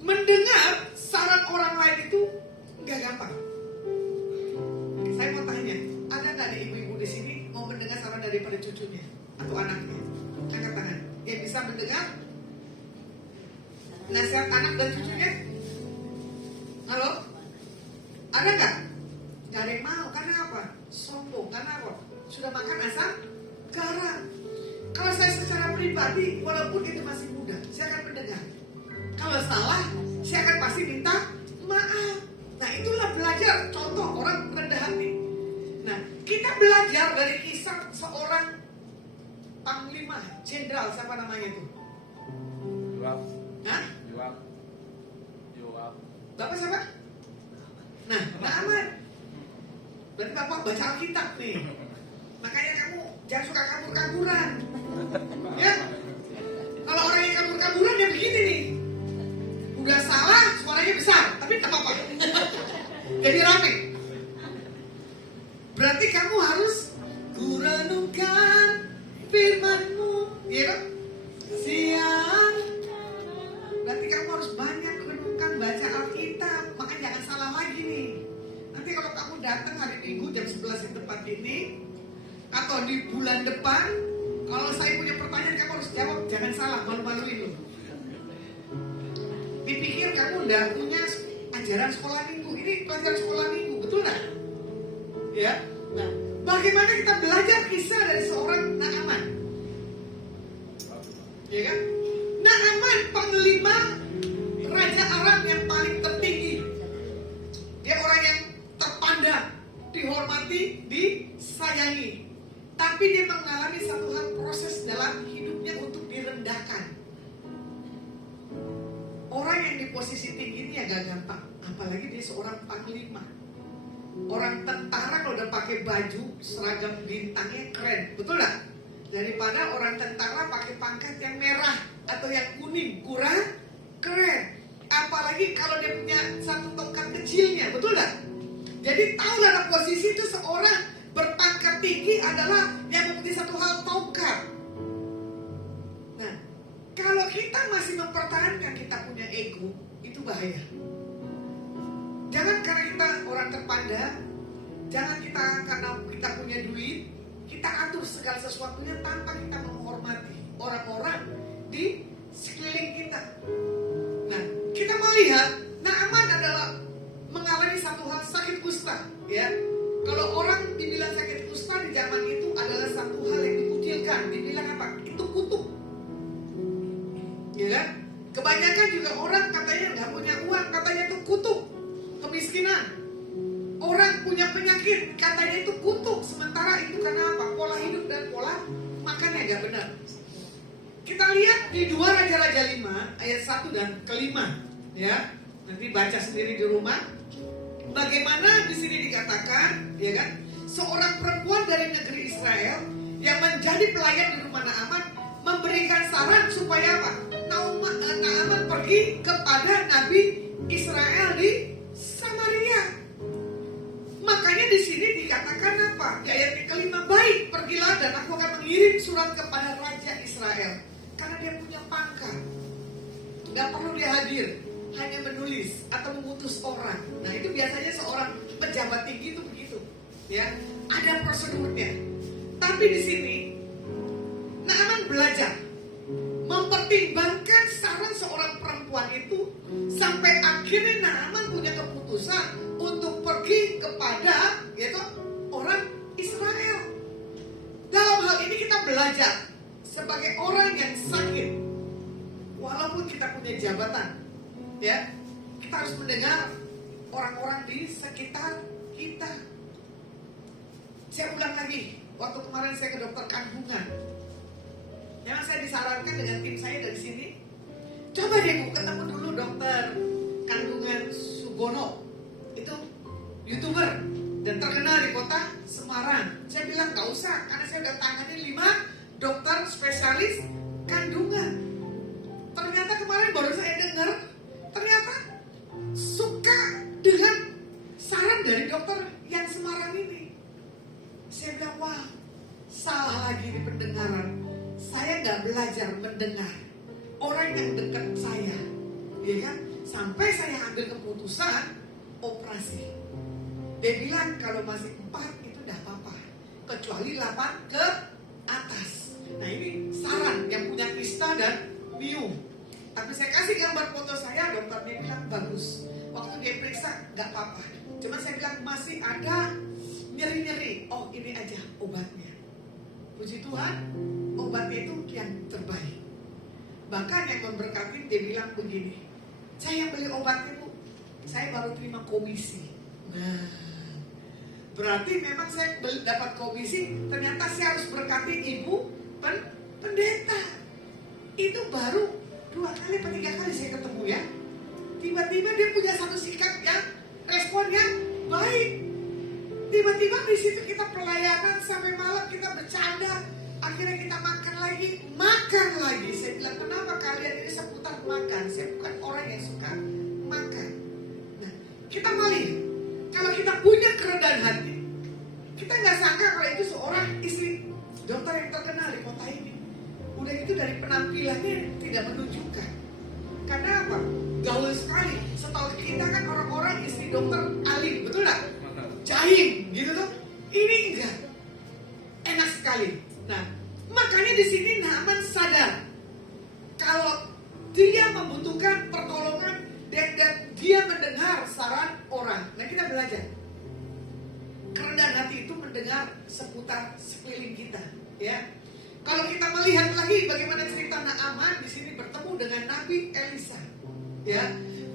Mendengar saran orang lain itu nggak gampang. Saya mau tanya, ada nggak ada ibu-ibu di sini mau mendengar saran daripada cucunya atau anaknya? Angkat tangan. Yang bisa mendengar nasihat anak dan cucunya? Halo? Ada nggak? Gak ada yang mau, karena apa? Sombong, karena apa? Sudah makan asam garam. Kalau saya secara pribadi, walaupun itu masih muda, saya akan mendengar. Kalau salah, saya akan pasti minta maaf. Nah itulah belajar, contoh orang rendah hati. Nah kita belajar dari kisah seorang panglima, jenderal, siapa namanya itu? Yoab. Hah? Yoab. Bapak siapa? Nah, Naaman. Berarti Bapak baca Alkitab nih. Makanya kamu jangan suka kabur-kaburan. Ya. Kalau orang yang kabur-kaburan dia begini nih. Udah salah, suaranya besar, tapi tak apa-apa. Jadi rame. Berarti kamu harus kurenungkan firman-Mu, ya kan? Siang. Berarti kamu harus banyak renungkan, baca Alkitab. Makanya jangan salah lagi nih. Nanti kalau kamu datang hari Minggu jam 11 di tempat ini, atau di bulan depan, kalau saya punya pertanyaan kamu harus jawab, jangan salah, malu-maluin loh. Dipikir kamu udah punya ajaran sekolah minggu, ini pelajaran sekolah minggu, betul nggak? Ya. Nah, bagaimana kita belajar kisah dari seorang Naaman? Ya kan? Naaman panglima Raja Aram yang paling tertinggi. Dia orang yang terpandang, dihormati, disayangi. Tapi dia mengalami satu hal proses dalam hidupnya untuk direndahkan. Orang yang di posisi tinggi ini agak gampang, apalagi dia seorang panglima. Orang tentara kalau udah pakai baju seragam bintangnya keren, betul nggak? Daripada orang tentara pakai pangkat yang merah atau yang kuning, kurang keren. Apalagi kalau dia punya satu tongkat kecilnya, betul nggak? Jadi tahu dalam posisi itu seorang berpangkat tinggi adalah yang mempunyai satu hal tongkat. Nah, kalau kita masih mempertahankan kita punya ego, itu bahaya. Jangan karena kita orang terpandang, jangan kita karena kita punya duit, kita atur segala sesuatunya tanpa kita menghormati orang-orang di sekeliling kita. Nah, kita melihat Naaman adalah mengalami satu hal sakit kusta, ya. Kalau orang dibilang sakit kusta di zaman itu adalah satu hal yang dikucilkan, dibilang apa? Itu kutuk. Ya kan? Kebanyakan juga orang katanya nggak punya makanya itu kutuk. Sementara itu karena apa? Pola hidup dan pola makannya gak benar. Kita lihat di 2 Raja-Raja 5 ayat 1 dan ke-5 ya. Nanti baca sendiri di rumah. Bagaimana di sini dikatakan, ya kan? Seorang perempuan dari negeri Israel yang menjadi pelayan di rumah Naaman memberikan saran supaya apa? Naaman pergi kepada Nabi Israel di Samaria. Makanya di sini dikatakan apa? Di ayat yang ke-5, baik, pergilah dan aku akan mengirim surat kepada Raja Israel. Karena dia punya pangkat. Gak perlu dia hadir, hanya menulis atau mengutus orang. Nah itu biasanya seorang pejabat tinggi itu begitu, ya. Ada prosedurnya. Tapi di sini Naaman belajar mempertimbangkan saran seorang perempuan itu sampai akhirnya Naaman punya keputusan untuk pergi kepada yaitu orang Israel. Dalam hal ini kita belajar sebagai orang yang sakit, walaupun kita punya jabatan, ya, kita harus mendengar orang-orang di sekitar kita. Saya ulang lagi, waktu kemarin saya ke dokter kandungan, memang saya disarankan dengan tim saya dari sini, coba deh Bu ketemu dulu dokter kandungan Sugono, itu YouTuber dan terkenal di kota Semarang. Saya bilang gak usah, karena saya udah tangani 5 dokter spesialis kandungan. Ternyata kemarin baru saya dengar, ternyata suka dengan saran dari dokter yang Semarang ini. Saya bilang, wah, salah lagi di pendengaran. Saya gak belajar mendengar orang yang dekat saya, ya kan? Sampai saya ambil keputusan operasi. Dia bilang kalau masih 4 itu udah apa-apa, kecuali 8 ke atas. Nah ini saran yang punya Krista dan Miu. Tapi saya kasih gambar foto saya, dokternya bilang bagus. Waktu dia periksa gak apa-apa, cuma saya bilang masih ada nyeri-nyeri. Oh ini aja obatnya. Puji Tuhan, obatnya itu yang terbaik. Bahkan yang memberkati dia bilang begini, saya beli obatnya Bu, saya baru terima komisi. Nah, berarti memang saya dapat komisi, ternyata saya harus berkati ibu pendeta. Itu baru 2 kali atau 3 kali saya ketemu ya. Tiba-tiba dia punya satu sikap yang respon yang baik. Tiba-tiba di situ kita pelayanan sampai malam, kita bercanda. Akhirnya kita makan lagi. Saya bilang, kenapa kalian ini seputar makan? Saya bukan orang yang suka makan. Nah, kita melihat kalau kita punya kerendahan hati, kita nggak sangka kalau itu seorang istri dokter yang terkenal di kota ini. Udah itu dari penampilannya tidak menunjukkan. Karena apa? Gaul sekali. Setahu kita kan orang-orang istri dokter alim, betul nggak? Jahim, gitu tuh. Ini enggak. Enak sekali. Nah, makanya di sini Naaman sadar kalau dia membutuhkan pertolongan dan dia mendengar saran orang. Nah, kita belajar. Kerendahan hati itu mendengar seputar sekeliling kita, ya. Kalau kita melihat lagi bagaimana cerita Naaman di sini bertemu dengan Nabi Elisa, ya.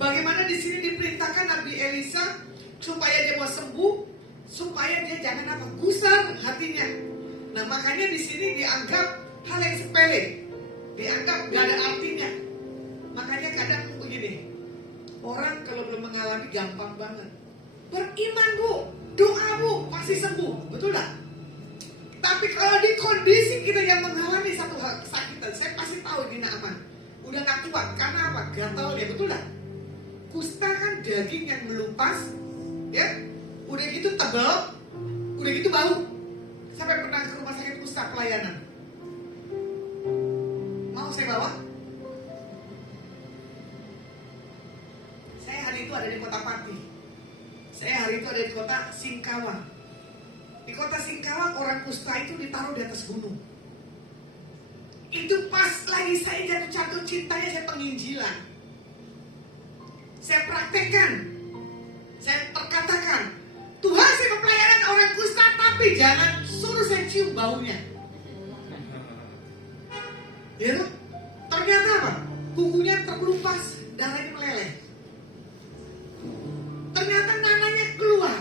Bagaimana di sini diperintahkan Nabi Elisa supaya dia mau sembuh, supaya dia jangan apa gusar hatinya. Nah, makanya di sini dianggap hal yang sepele, dianggap gak ada artinya. Makanya kadang begini, orang kalau belum mengalami gampang banget. Beriman Bu, doa Bu, pasti sembuh, betul gak? Tapi kalau di kondisi kita yang mengalami satu hal kesakitan, saya pasti tahu ini Naaman udah gak kuat. Karena apa? Gatal ya, betul gak? Kusta kan daging yang melupas, ya, udah gitu tebal, udah gitu bau. Sampai pernah ke rumah sakit kusta pelayanan. Mau saya bawa? Saya hari itu ada di kota Pati. Saya hari itu ada di kota Singkawang. Di kota Singkawang orang kusta itu ditaruh di atas gunung. Itu pas lagi saya jatuh cintanya, saya penginjilan. Saya praktekkan. Saya perkatakan, Tuhan saya pelayanan orang kusta, tapi jangan suruh saya cium baunya. Ya tuh, ternyata apa? Kukunya terkelupas, darahnya meleleh. Ternyata nananya keluar.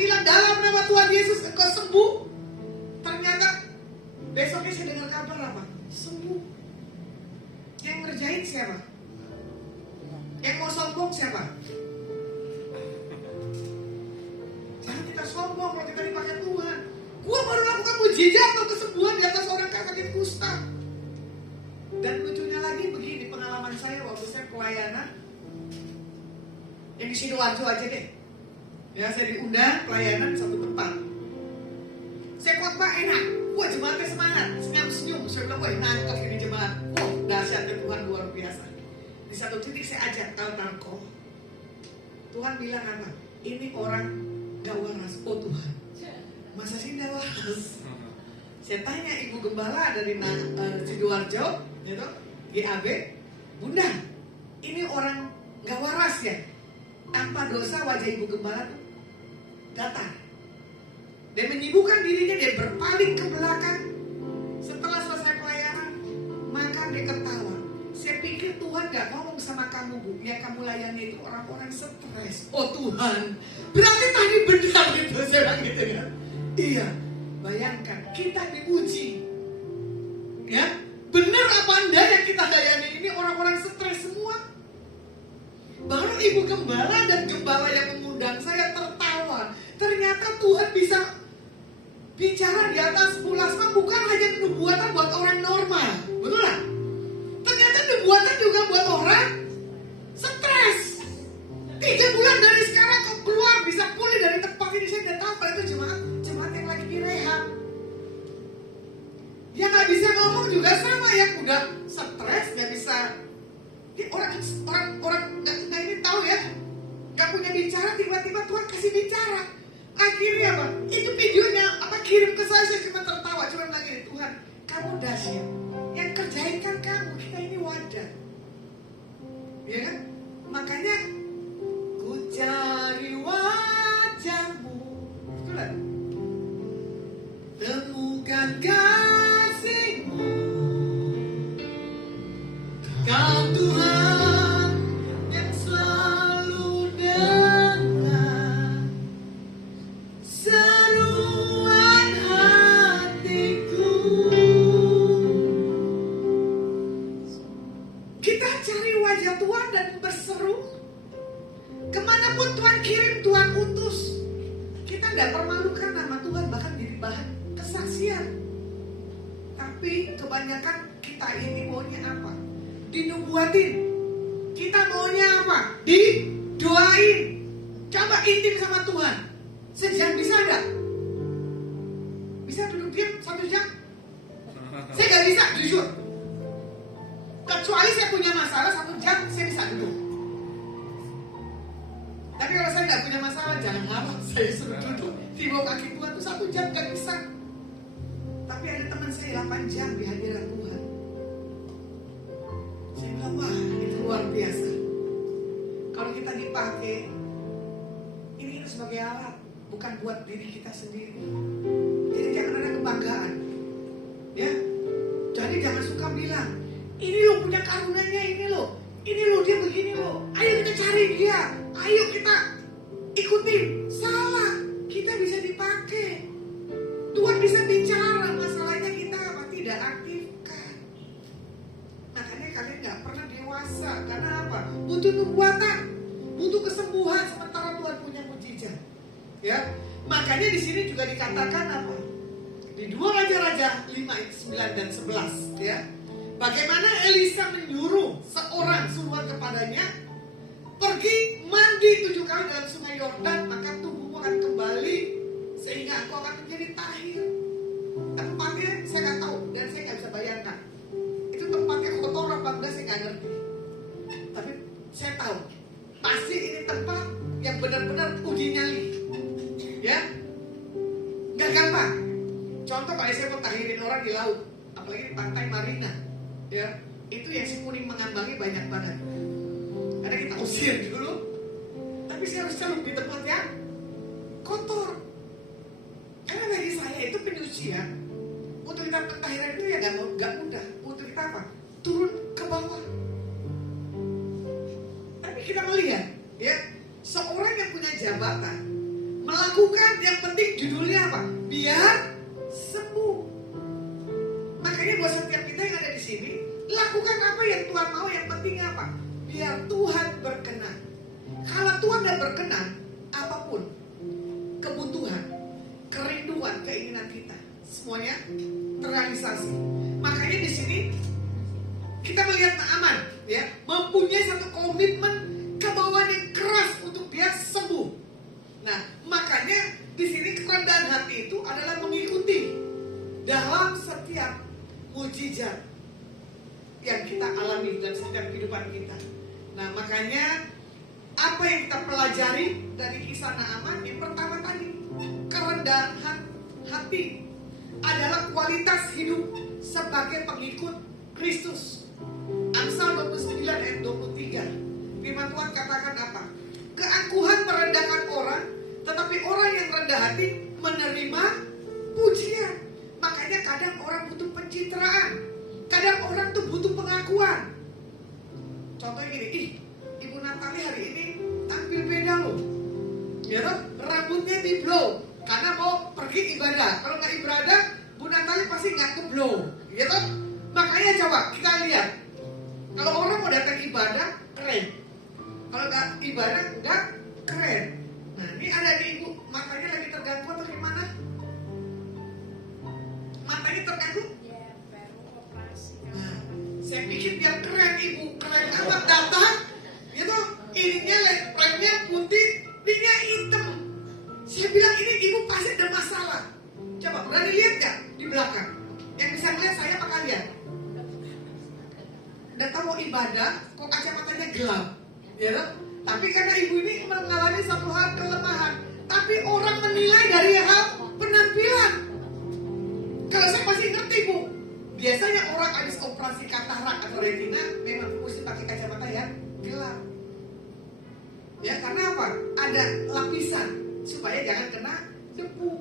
bilang dalam nama Tuhan Yesus engkau sembuh. Ternyata besoknya saya dengar kabar apa? Sembuh. Yang ngerjain siapa? Yang mau sombong siapa? Jangan kita sombong kalau kita dipakai Tuhan. Gua baru lakukan mujizat atau kesembuhan di atas orang sakit kusta. Dan lucunya lagi begini, pengalaman saya waktu saya pelayanan yang di Sidoarjo aja deh. Ya, saya diundang pelayanan di satu tempat. Saya khotbah enak, wah jemaatnya semangat, senyum-senyum. Saya bilang, wah nangkep ini jemaat. Wah dahsyatnya Tuhan luar biasa. Di satu titik saya ajak tahu. Tuhan bilang apa? Ini orang gak waras. Oh Tuhan, masa sih gak waras? Saya tanya ibu gembala dari Sidoarjo, gitu, GAB, Bunda, ini orang gak waras ya? Tanpa dosa wajah ibu gembala tuh datar. Dia menyibukkan dirinya, dia berpaling ke belakang. Setelah selesai pelayanan, maka dia ketawa. Saya pikir Tuhan gak ngomong sama kamu, Bu. Yang kamu layani itu orang-orang stres. Oh Tuhan, berarti tadi benar gitu. Saya bilang gitu ya. Iya, bayangkan kita diuji. Ya, benar apa anda yang kita layani ini orang-orang stres semua. Baru ibu gembala dan gembala yang mengundang saya tertawa. Ternyata Tuhan bisa bicara di atas pulasma bukan hanya nubuatan buat orang normal. Betul lah? Ternyata nubuatan juga buat orang stres. 3 bulan dari sekarang kau keluar bisa pulih dari tempat ini. Saya udah tahu kalau itu jemaat yang lagi direhab. Yang gak bisa ngomong juga sama, yang udah stres gak bisa. Orang nggak ini tahu ya, gak punya bicara, tiba-tiba Tuhan kasih bicara. Akhirnya apa? Itu videonya kirim ke saya cuma tertawa, cuma bilang gini, Tuhan, kamu dahsyat. Yang kerjain kan kamu, kita ini wadah. Ya kan? Makanya ku cari wajahmu. Betul kan? Temukan kasihmu. Kau Tuhan yang selalu dengar seruan hatiku. Kita cari wajah Tuhan dan berseru. Kemanapun Tuhan kirim, Tuhan utus. Kita tidak permalukan nama Tuhan, bahkan jadi bahan kesaksian. Tapi kebanyakan kita ini maunya apa? Dinubuatin. Kita maunya apa? Didoain. Coba intim sama Tuhan. Sejam bisa enggak? Bisa duduk diam 1 jam? Saya gak bisa, jujur. Kecuali saya punya masalah 1 jam, saya bisa duduk. Tapi kalau saya gak punya masalah, jangan harap saya suruh duduk di bawah kaki Tuhan tuh 1 jam gak bisa. Tapi ada teman saya 8 jam di hadirat Tuhan. Saya bilang, wah itu luar biasa. Kalau kita dipakai, ini sebagai alat, bukan buat diri kita sendiri. Jadi jangan ada kebanggaan, ya. Jadi jangan suka bilang, ini lo punya karunianya, ini lo dia begini lo. Ayo kita cari dia, ayo kita ikutin. Salah, kita bisa dipakai. Tuhan bisa bicara, masalahnya kita apa? Tidak aktifkan. Makanya kalian nggak pernah dewasa. Karena apa? Butuh nubuatan, butuh kesembuhan, sementara Tuhan punya mujizat. Ya, makanya di sini juga dikatakan apa? Di 2 Raja-Raja 5, 9 dan 11, ya. Bagaimana Elisa menyuruh seorang suruhan kepadanya, pergi mandi 7 kali dalam sungai Yordan, maka tubuhmu akan kembali sehingga aku akan menjadi tahir. Tempatnya saya nggak tahu dan saya nggak bisa bayangkan. Itu tempatnya kotor apa enggak saya nggak ngerti. Tapi saya tahu pasti ini tempat yang benar-benar uji nyali. Ya, nggak gampang. Contoh kalau saya mau tahirin orang di laut, apalagi di pantai Marina, ya, itu yang si kuning mengambangi banyak banget. Karena kita usir dulu, tapi saya harus celup di tempat yang kotor. Karena bagi saya itu penyucian. Untuk kita pentahiran itu ya gak mudah. Untuk kita apa? Turun ke bawah. Tapi kita melihat, ya, seorang yang punya jabatan melakukan lakukan, yang penting judulnya apa? Biar sembuh. Makanya buat setiap kita yang ada di sini, lakukan apa yang Tuhan mau, yang penting apa? Biar Tuhan berkenan. Kalau Tuhan tidak berkenan, apapun kebutuhan, kerinduan, keinginan kita, semuanya terrealisasi. Makanya di sini kita melihat Naaman, ya, mempunyai satu komitmen kemauan yang keras untuk dia sembuh. Nah, makanya di sini kerendahan hati itu adalah mengikuti dalam setiap mujizat yang kita alami dalam setiap kehidupan kita. Nah, makanya apa yang kita pelajari dari kisah Naaman, yang pertama tadi, kerendahan hati adalah kualitas hidup sebagai pengikut Kristus. Amsal 29 ayat 23. Firman Tuhan katakan apa? Keangkuhan merendahkan orang, tetapi orang yang rendah hati menerima pujian. Makanya kadang orang butuh pencitraan, kadang orang tuh butuh pengakuan. Contohnya gini, Ibu Natali hari ini tampil beda loh, ya toh? Rambutnya di blow karena mau pergi ibadah. Kalau nggak ibadah, Bu Natali pasti nggak ke blow, ya toh? Makanya coba kita lihat, kalau orang mau datang ibadah keren, kalau nggak ibadah nggak keren. Nah, ini ada di Ibu, matanya lagi terganggu atau gimana? Matanya terganggu? Ya, baru operasi. Nah, saya pikir biar keren Ibu, keren amat datang, gitu. Ininya remnya putih, ininya hitam. Saya bilang ini Ibu pasti ada masalah. Coba berani lihat nggak di belakang? Yang bisa melihat saya apa kalian? Datang mau ibadah, kok kacamatanya gelap, ya toh? Tapi karena Ibu ini mengalami satu hal kelemahan, tapi orang menilai dari hal penampilan. Kalau saya pasti ngerti Bu, biasanya orang habis operasi katarak atau retina memang mesti pakai kacamata yang gelap. Ya karena apa? Ada lapisan supaya jangan kena debu.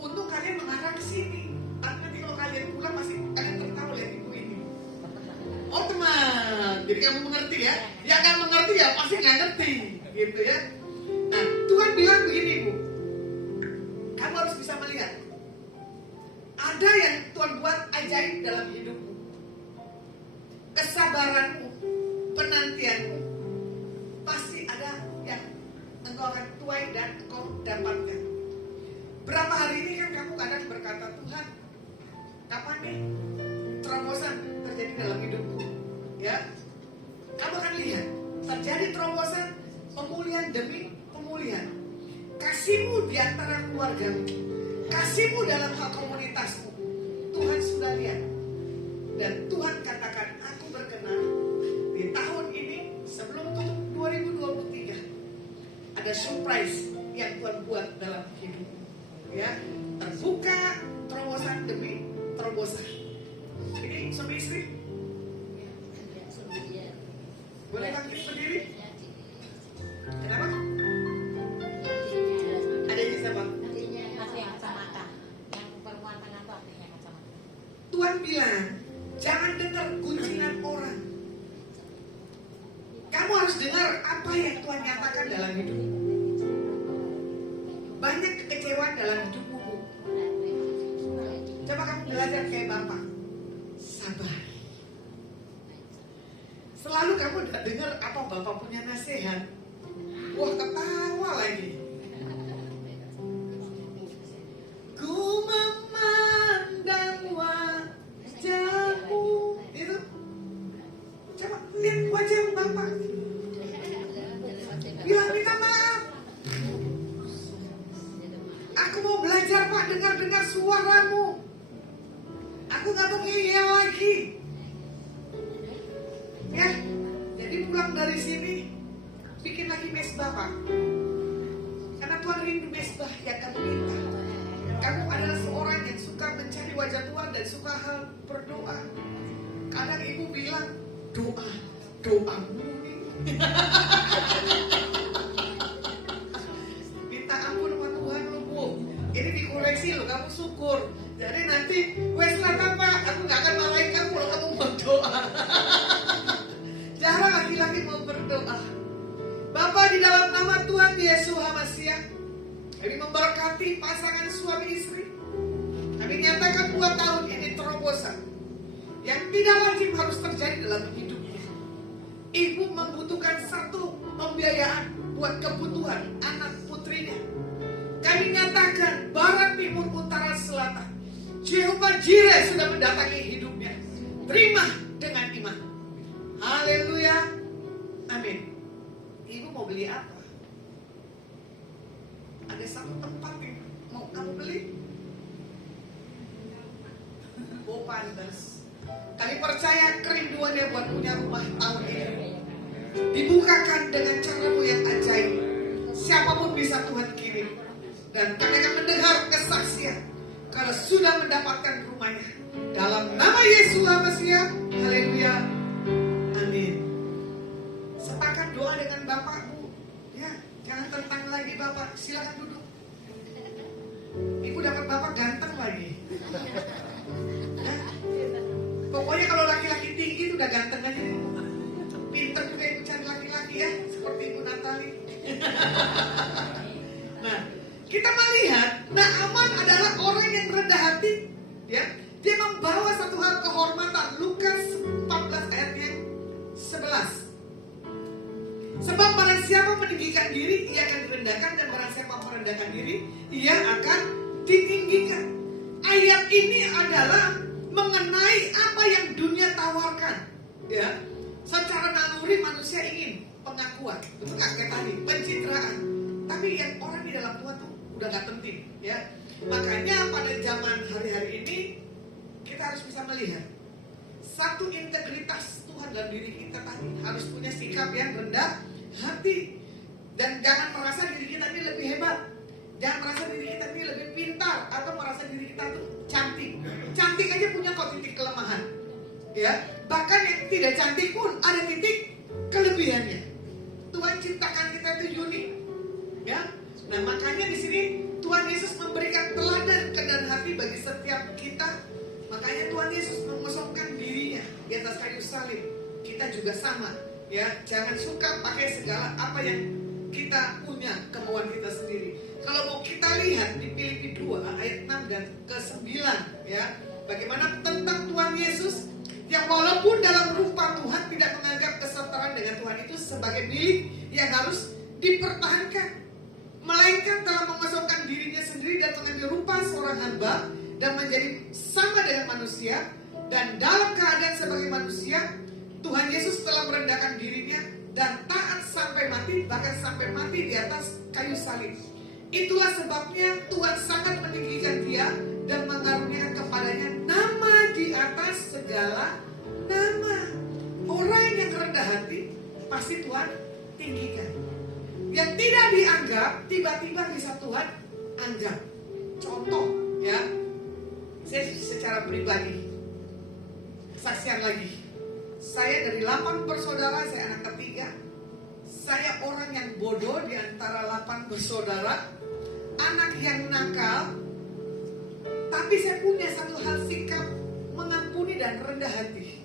Untung kalian mengarah ke sini. Tapi nanti kalau kalian pulang pasti kalian tertawa lihat Ibu ini. Oh teman, jadi kamu mengerti ya? Yang nggak mengerti ya pasti nggak ngerti, gitu ya. Nah Tuhan bilang begini Bu, kamu harus bisa melihat. Ada yang Tuhan buat ajaib dalam hidupmu. Kesabaranmu, penantianmu, pasti ada yang engkau akan tuai dan engkau dapatkan. Berapa hari ini kan kamu kadang berkata, Tuhan, kapan nih terobosan terjadi dalam hidupku? Ya, kamu akan lihat terjadi terobosan, pemulihan demi pemulihan. Kasihmu di antara keluargamu, kasihmu dalam hal komunitasmu, Tuhan sudah lihat. Dan Tuhan katakan, aku berkenan di tahun ini sebelum tutup 2023 ada surprise yang Tuhan buat dalam hidupmu. Ya, terbuka terobosan demi terobosan. Ini suami istri, boleh bangkit berdiri? Kenapa? Ada yang siapa? Pakai kacamata. Yang perempuan tengah itu artinya kacamata. Tuhan bilang, jangan dengar gunjingan orang. Kamu harus dengar apa yang Tuhan nyatakan dalam hidupmu. Banyak kekecewaan dalam hidupmu, Bu. Coba kamu belajar kayak Bapak, sabar. Selalu kamu udah dengar apa Bapak punya nasihat, wah ketawa lagi. Ku memandang wajahmu, itu. Coba lihat wajah Bapak. Bilang minta maaf. Aku mau belajar Pak, dengar suaramu. Aku gak mau ngeyel lagi. Ya, jadi pulang dari sini bikin lagi mesbah Pak. Karena Tuhan rindu mesbah yang kamu minta. Kamu adalah seorang yang suka mencari wajah Tuhan dan suka hal berdoa. Kadang Ibu bilang, doamu nih. Minta ampun sama Tuhan lo Bu. Ini dikoreksi lo, kamu syukur. Jadi nanti wes apa Pak, aku gak akan marahin kamu kalau kamu berdoa. Jarang laki-laki mau berdoa. Bapak di dalam nama Tuhan Yesus HaMasiah, hati pasangan suami istri. Kami nyatakan 2 tahun ini terobosan yang tidak wajib harus terjadi dalam hidupnya. Ibu membutuhkan satu pembiayaan buat kebutuhan anak putrinya. Kami nyatakan barat, timur, utara, selatan, Jehovah Jireh sudah mendatangi hidupnya. Terima dengan iman. Haleluya. Amin. Ibu mau beli apa? Ada satu tempat yang mau kamu beli? Oh, pantas. Kami percaya kerinduannya buat punya rumah tahun ini dibukakan dengan caramu yang ajaib. Siapapun bisa Tuhan kirim. Dan kami akan mendengar kesaksian karena sudah mendapatkan rumahnya. Dalam nama Yesus Mesias. Haleluya. Amin. Sepakat doa dengan Bapak, Bu. Ya, jangan tentang lagi Bapak. Silakan duduk. Ibu dapat Bapak ganteng lagi. Ya. Pokoknya kalau laki-laki tinggi itu udah ganteng aja nih. Pinter juga ibu cari laki-laki ya, seperti Ibu Natali. Nah, kita melihat Naaman adalah orang yang rendah hati, ya. Dia membawa satu hal kehormatan. Lukas 14 ayat yang 11. Sebab barang siapa meninggikan diri, ia akan direndahkan, dan barang siapa merendahkan diri, ia akan ditinggikan. Ayat ini adalah mengenai apa yang dunia tawarkan, ya. Secara naluri manusia ingin pengakuan, betul nggak kayak tadi, pencitraan. Tapi yang orang di dalam Tuhan tuh udah nggak penting, ya. Makanya pada zaman hari-hari ini kita harus bisa melihat satu integritas Tuhan dalam diri kita tadi, harus punya sikap yang rendah hati, dan jangan merasa diri kita ini lebih hebat, jangan merasa diri kita ini lebih pintar, atau merasa diri kita tuh cantik. Cantik aja punya kok titik kelemahan, ya. Bahkan yang tidak cantik pun ada titik kelebihannya. Tuhan ciptakan kita itu unik, ya. Nah, makanya di sini Tuhan Yesus memberikan teladan kerendahan hati bagi setiap kita. Makanya Tuhan Yesus mengosongkan dirinya di atas kayu salib. Kita juga sama, ya. Jangan suka pakai segala apa yang kita punya, kemauan kita sendiri. Kalau mau kita lihat di Filipi 2 ayat 6 dan ke-9, ya, bagaimana tentang Tuhan Yesus yang walaupun dalam rupa Tuhan tidak menganggap kesetaraan dengan Tuhan itu sebagai milik yang harus dipertahankan, melainkan telah mengosongkan dirinya sendiri dan mengambil rupa seorang hamba dan menjadi sama dengan manusia, dan dalam keadaan sebagai manusia Tuhan Yesus telah merendahkan dirinya dan taat sampai mati, bahkan sampai mati di atas kayu salib. Itulah sebabnya Tuhan sangat meninggikan dia dan mengaruniakan kepadanya nama di atas segala nama. Orang yang rendah hati pasti Tuhan tinggikan. Yang tidak dianggap tiba-tiba bisa Tuhan anggap. Contoh, ya, saya secara pribadi kesaksian lagi. Saya dari 8 bersaudara, saya anak ketiga. Saya orang yang bodoh di antara 8 bersaudara, anak yang nakal. Tapi saya punya satu hal sikap mengampuni dan rendah hati.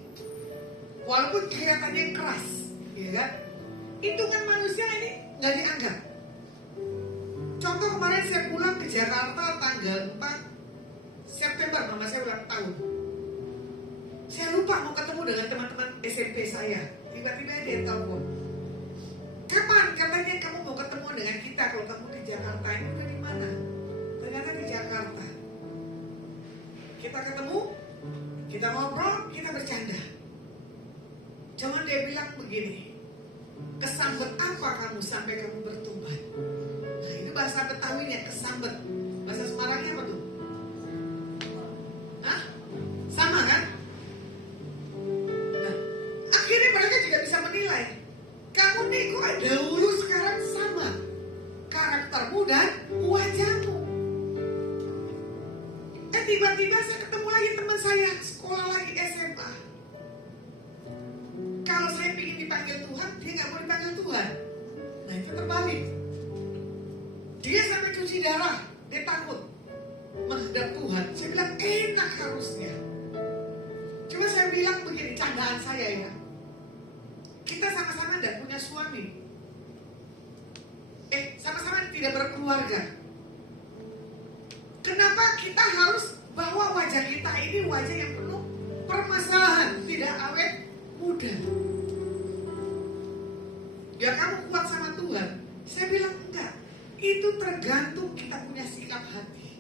Walaupun kelihatannya keras, ya kan? Itu kan manusia ini nggak dianggap. Contoh, kemarin saya pulang ke Jakarta tanggal 4 September, mama saya ulang tahun. Saya lupa mau ketemu dengan teman-teman SMP saya. Tiba-tiba dia telepon. Kapan? Katanya kamu mau ketemu dengan kita kalau kamu di Jakarta. Ini udah di mana? Ternyata di Jakarta. Kita ketemu, kita ngobrol, kita bercanda. Cuman dia bilang begini, kesambet apa kamu sampai kamu bertobat? Nah, itu bahasa Betawinya, kesambet. Bahasa Semarangnya apa tuh? Hah? Sama kan? Nah, akhirnya mereka juga bisa menilai, kamu nih kok dahulu sekarang sama karaktermu dan wajahmu. Tiba-tiba saya ketemu lagi teman saya, sekolah lagi SMA. Kalau saya ingin dipanggil Tuhan, dia nggak mau dipanggil Tuhan. Nah, itu terbalik. Dia sampai cuci darah, dia takut menghadap Tuhan. Saya bilang enak harusnya. Cuma saya bilang begini, candaan saya ya. Kita sama-sama tidak punya suami. Sama-sama tidak berkeluarga. Kenapa kita harus bawa wajah kita ini wajah yang penuh permasalahan, tidak awet muda? Biar kamu kuat sama Tuhan. Saya bilang enggak. Itu tergantung kita punya sikap hati.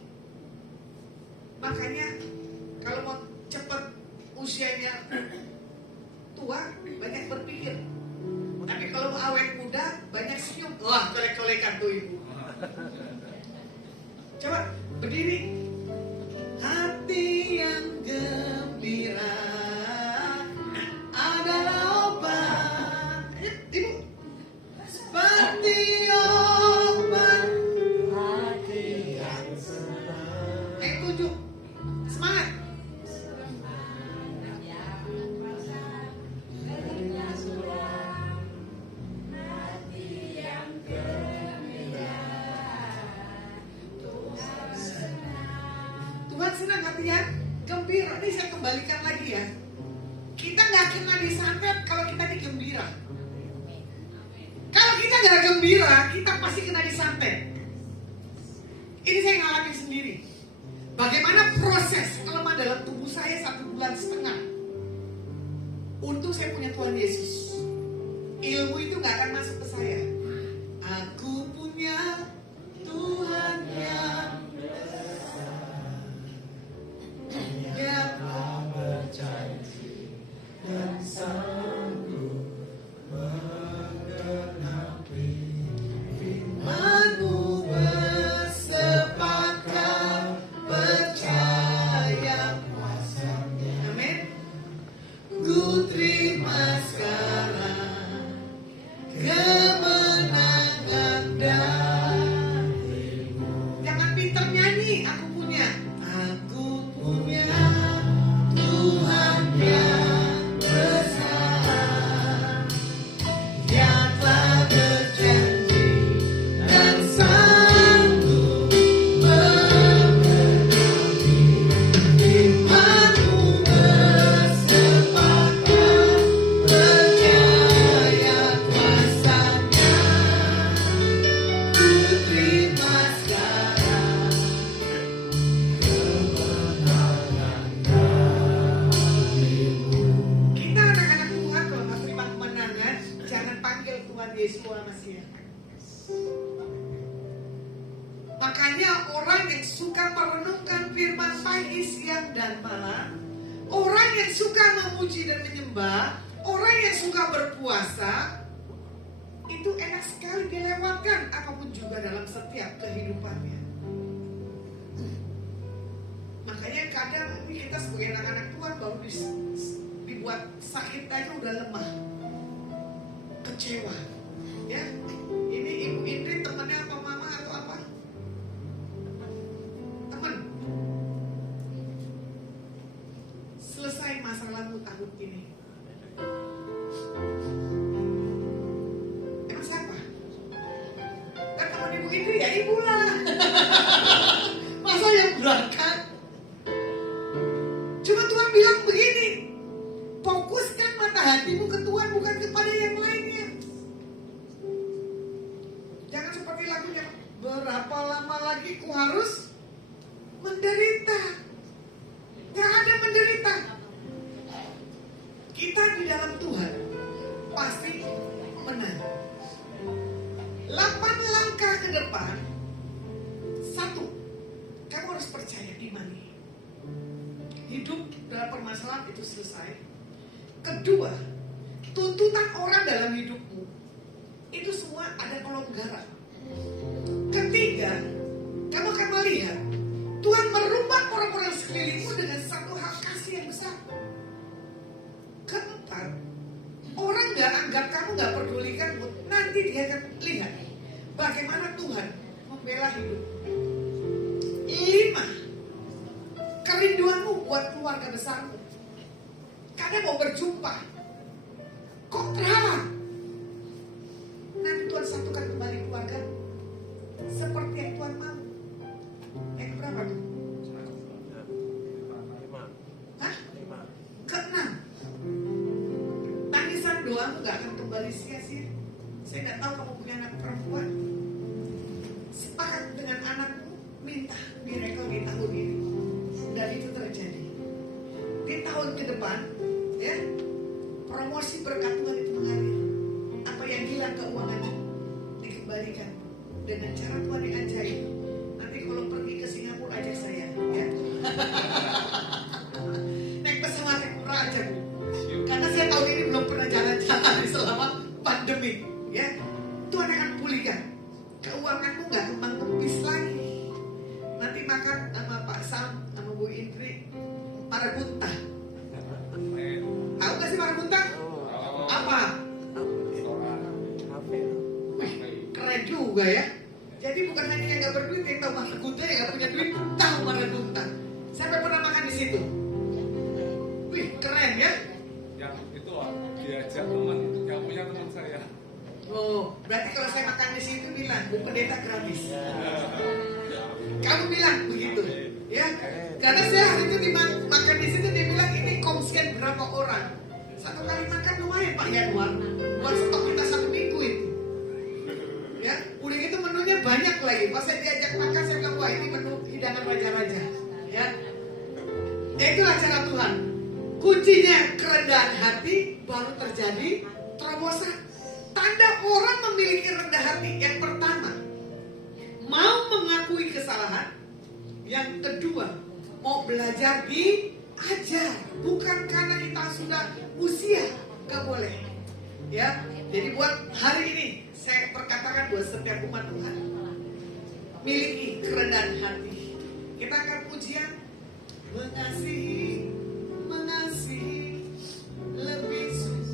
Makanya kalau mau cepat usianya tua, banyak berpikir. Tapi kalau mau awet muda, banyak senyum. Wah, colek-colekan tuh ibu. Coba berdiri. Hati yang gembira adalah obat. Ayo, ibu. Seperti obat. Ayo tunjuk. Semangat. Tuhan senang hatinya gembira. Ini saya kembalikan lagi ya. Kita nggak kena disantet kalau kita digembira. Kalau kita nggak gembira, kita pasti kena disantet. Ini saya ngalamin sendiri. Bagaimana proses kelemahan dalam tubuh saya 1,5 bulan. Untung saya punya Tuhan Yesus. Ilmu itu nggak akan masuk ke saya. Aku punya Tuhan yang dia berjanji dan sanggup menggenapi firman-Mu bersepakat percaya kuasa-Nya. Amin. Ku terima sekarang kemenangan darimu. Jangan pintar nyanyi, aku punya. Aku punya Tuhan yang besar, yang telah berjanji dan sanggup menggenapi firman-Mu bersepakat percaya kuasa-Nya. Ku terima sekarang kita anak-anak Tuhan kalau nggak terima kemenangan, jangan panggil Tuhan Yesus Masih. Makanya orang yang suka merenungkan firman pagi, siang, dan malam, orang yang suka memuji dan menyembah, orang yang suka berpuasa, itu enak sekali dilewatkan apapun juga dalam setiap kehidupannya. Makanya kadang ini kita sebagai anak-anak Tuhan baru dibuat sakit aja udah lemah, kecewa. Ya, ini Ibu Indri temannya apa mama atau apa? Teman. Selesai masalahmu tahun ini. Emang siapa? Kan teman Ibu Indri ya ibu lah. Masa yang berangkat? Cuma Tuhan bilang begini, fokuskan mata hatimu ke Tuhan, bukan kepada yang lainnya. Jangan seperti lagunya, berapa lama lagi ku harus menderita. Gak ada menderita. Kita di dalam Tuhan pasti menang. 8 langkah ke depan. 1, kamu harus percaya, imani. Hidup dalam permasalahan itu selesai. Kedua, tuntutan orang dalam hidupmu itu semua ada kelonggaran. Ketiga, kamu akan melihat Tuhan merubah orang-orang sekelilingmu dengan satu hal kasih yang besar. Keempat, orang gak anggap kamu gak pedulikan, nanti dia akan lihat bagaimana Tuhan membela hidup. 5, kerinduanmu buat keluarga besarmu. Kadang mau berjumpa, kok terhalang? Nanti Tuhan satukan kembali keluarga seperti yang Tuhan mau. Yang berapa tuh? 5. Hah? Ke-6, tangisan doamu gak akan kembali sia-sia. Saya gak tahu kamu punya anak perempuan. Sepakat dengan anakmu, minta miracle ini. situ? Wih, keren ya. Yang itu diajak teman, yang punya teman saya. Oh, berarti kalau saya makan di situ bilang, Bu Pendeta gratis. Kamu bilang begitu, ya? Karena saya hari itu makan di situ, dia bilang ini komsen berapa orang. Satu kali makan lumayan Pak Yanuar, buat stok kita 1 minggu itu. Ya, udah gitu menunya banyak lagi. Pas saya diajak makan, saya bilang wah ini menu hidangan raja-raja. Ya, itulah cara Tuhan. Kuncinya kerendahan hati baru terjadi terobosan. Tanda orang memiliki rendah hati yang pertama, mau mengakui kesalahan. Yang kedua, mau belajar diajar. Bukan karena kita sudah usia, gak boleh. Ya, jadi buat hari ini saya perkatakan buat setiap umat Tuhan, miliki kerendahan hati. Kita akan pujian mengasihi, mengasihi lebih sungguh.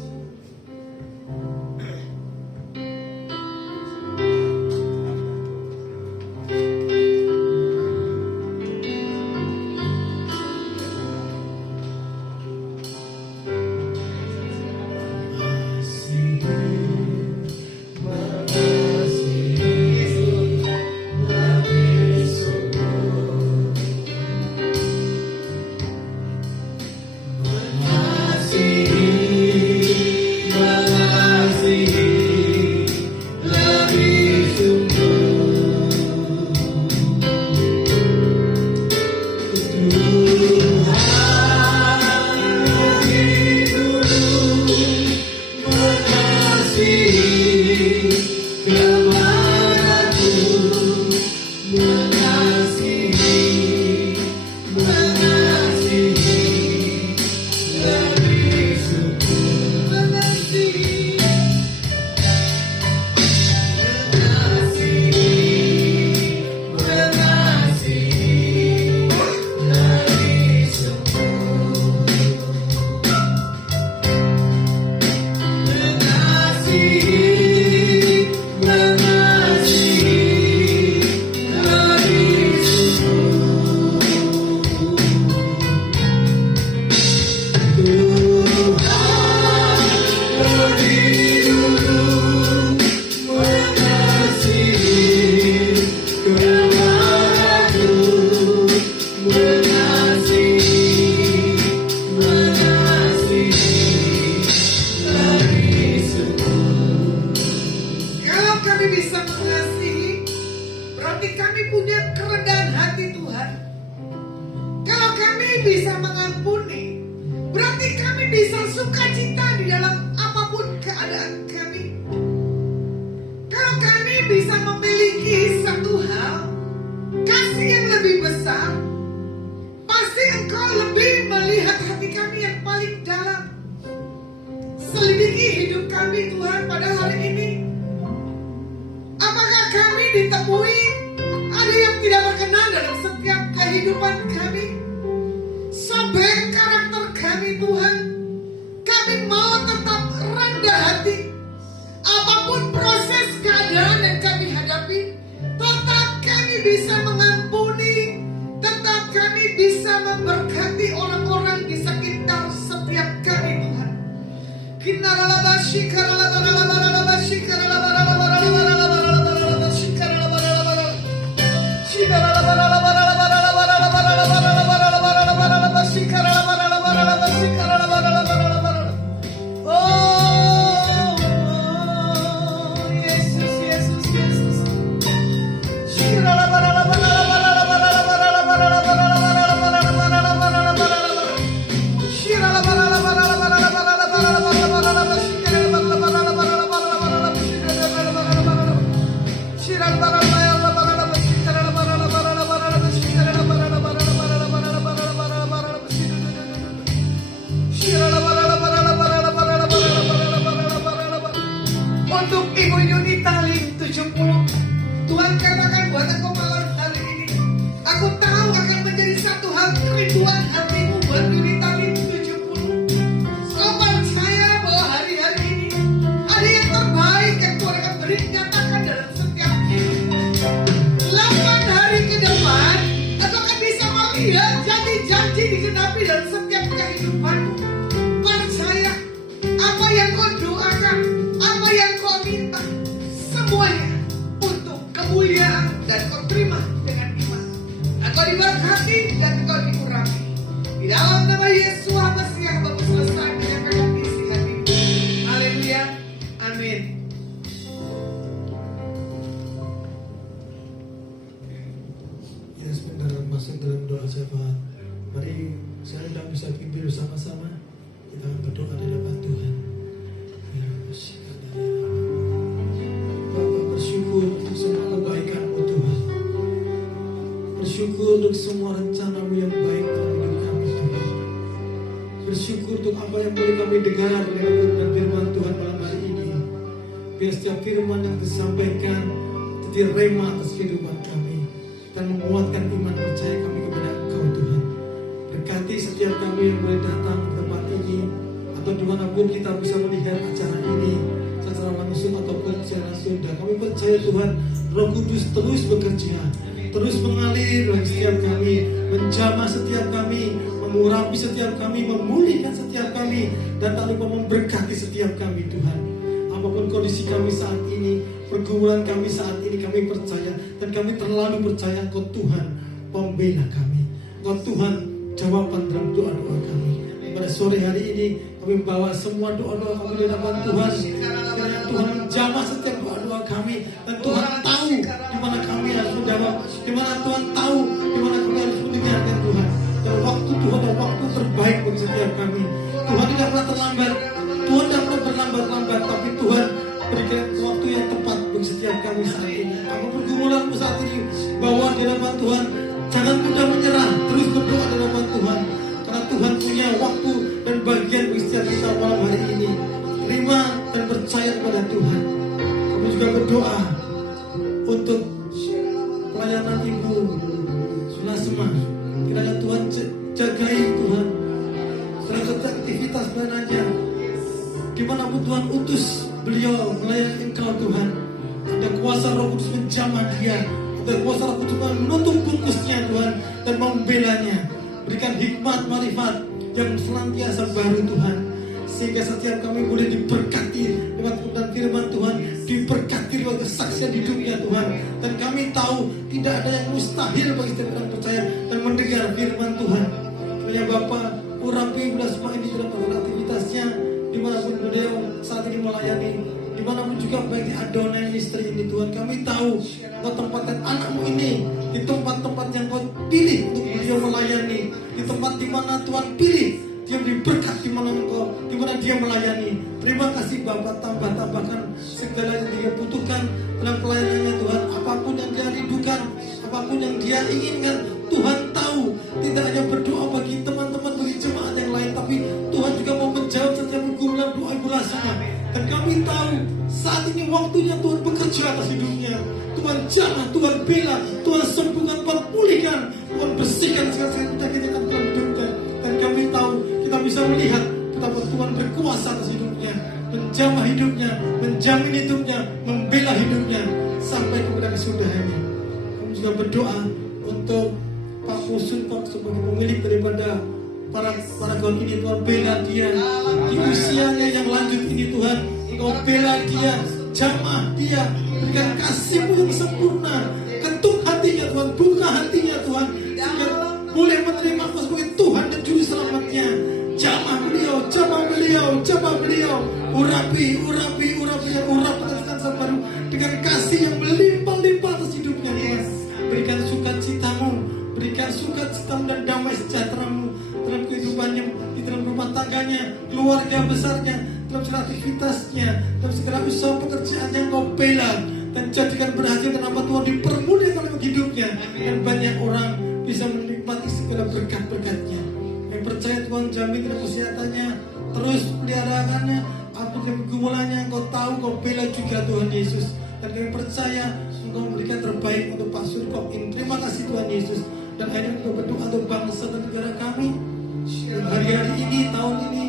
dan kau terima dengan iman. Engkau diberkati dan engkau diurapi. Di dalam nama Yesus Mesias hamba selesai menyatakan isi hatimu. Haleluya. Amin. Ya, sebentar masuk dalam doa sahabat. Mari saya tidak bisa pimpin bersama-sama. Kita akan berdoa di hadapan Tuhan. Ya, Bapak bersyukur untuk semua kebaikan-Mu Tuhan. Bersyukur untuk semua rencana-Mu yang baik dalam hidup kami Tuhan. Bersyukur untuk apa yang boleh kami dengar dari firman Tuhan malam hari ini. Biar setiap firman yang disampaikan jadi rema atas kehidupan kami dan menguatkan iman percaya kami kepada Engkau Tuhan. Berkati setiap kami yang boleh datang ke tempat ini atau dimanapun kita bisa melihat acara ini secara langsung ataupun secara sunda. Kami percaya Tuhan Roh Kudus terus bekerja, terus mengalir bagi setiap kami, menjamah setiap kami, mengurapi setiap kami, memulihkan setiap kami, dan tak lupa memberkati setiap kami Tuhan. Apapun kondisi kami saat ini, pergumulan kami saat ini, kami percaya dan kami terlalu percaya Kau Tuhan pembela kami, Kau Tuhan jawaban dalam doa-doa kami. Pada sore hari ini kami bawa semua doa-doa kami di hadapan Tuhan. Kiranya Tuhan menjamah setiap doa-doa kami, dan Tuhan tahu di mana kami harus menjawab, di mana Tuhan tahu di mana kami harus mendengarkan Tuhan. Dan waktu Tuhan adalah waktu terbaik bagi setiap kami. Tuhan tidak pernah terlambat, Tuhan tidak pernah berlambat-lambat, tapi Tuhan berikan waktu yang tepat bagi setiap kami saat ini. Apa pergumulanmu saat ini, bawa di hadapan Tuhan. Jangan mudah menyerah, terus berdoa di hadapan Tuhan. Karena Tuhan punya waktu dan bagian bagi setiap kita malam hari ini. Terima dan percaya kepada Tuhan. Kami juga berdoa untuk pelayanan Ibu Sunasema. Kiranya Tuhan jagai Tuhan terhadap aktivitas pelayanannya. Dimanapun Tuhan utus beliau melayani Engkau Tuhan, ada kuasa Roh Kudus menjamah dia, ada kuasa Roh Kudus menutup bungkusnya Tuhan dan membelanya. Berikan hikmat marifat yang senantiasa baru Tuhan, sehingga setiap kami boleh diberkati lewat kebenaran firman Tuhan, diberkati lewat kesaksian hidupnya Tuhan. Dan kami tahu tidak ada yang mustahil bagi setiap orang percaya dan mendengar firman Tuhan. Kiranya Bapa urapi bulan semua ini dalam aktivitasnya, dimanapun beliau saat ini melayani, dimanapun juga bagi Adonai istri ini Tuhan. Kami tahu Kau tempatkan anakmu ini di tempat-tempat yang Kau pilih untuk beliau melayani, di tempat di mana Tuhan pilih dia beri berkat di mana dia melayani. Terima kasih Bapa, tambahkan segala yang dia butuhkan dalam pelayanannya Tuhan. Apapun yang dia rindukan, apapun yang dia inginkan, Tuhan tahu. Tidak hanya berdoa bagi teman-teman, bagi jemaat yang lain, tapi Tuhan juga mau menjawab setiap pergumulan doa Ibu Lasma. Dan kami tahu saat ini waktunya Tuhan bekerja atas hidupnya. Tuhan jamah, Tuhan bela, Tuhan sembuhkan, Tuhan pulihkan, Tuhan bersihkan segala penyakit yang dalam hidupnya. Dan kami tahu kita bisa melihat betapa Tuhan berkuasa atas hidupnya, menjamah hidupnya, menjamin hidupnya, membela hidupnya sampai kepada kesudahannya. Kami juga berdoa untuk Pak Musun sebagai pemilik daripada para kawan ini. Tuhan bela dia di usianya yang lanjut ini Tuhan. Engkau bela dia, jamah dia, berikan kasih-Mu yang sempurna, ketuk hatinya Tuhan, buka hatinya Tuhan, sehingga boleh menerima Engkau sebagai Tuhan dan Juru Selamatnya. Jamah beliau, urapi baru dengan kasih yang melimpah-limpah atas hidupnya Tuhan. Berikan sukacita-Mu, berikan sukacita-Mu dan damai sejahtera-Mu dalam kehidupannya, di dalam rumah tangganya, keluarga besarnya, dalam segala aktivitasnya, dalam segala usaha pekerjaan yang Kau bela dan jadikan berhasil, dan nama Tuhan dipermuliakan dalam hidupnya, dan banyak orang bisa menikmati segala berkat-berkat-Nya. Yang percaya Tuhan jamin dalam kesehatannya, terus peliharaannya, apapun pergumulannya Engkau tahu, Kau bela juga Tuhan Yesus. Dan kami percaya Engkau memberikan terbaik untuk Pak Surkop ini. Terima kasih Tuhan Yesus. Dan akhirnya kita berdoa untuk bangsa dan negara kami. Dan hari-hari ini, tahun ini,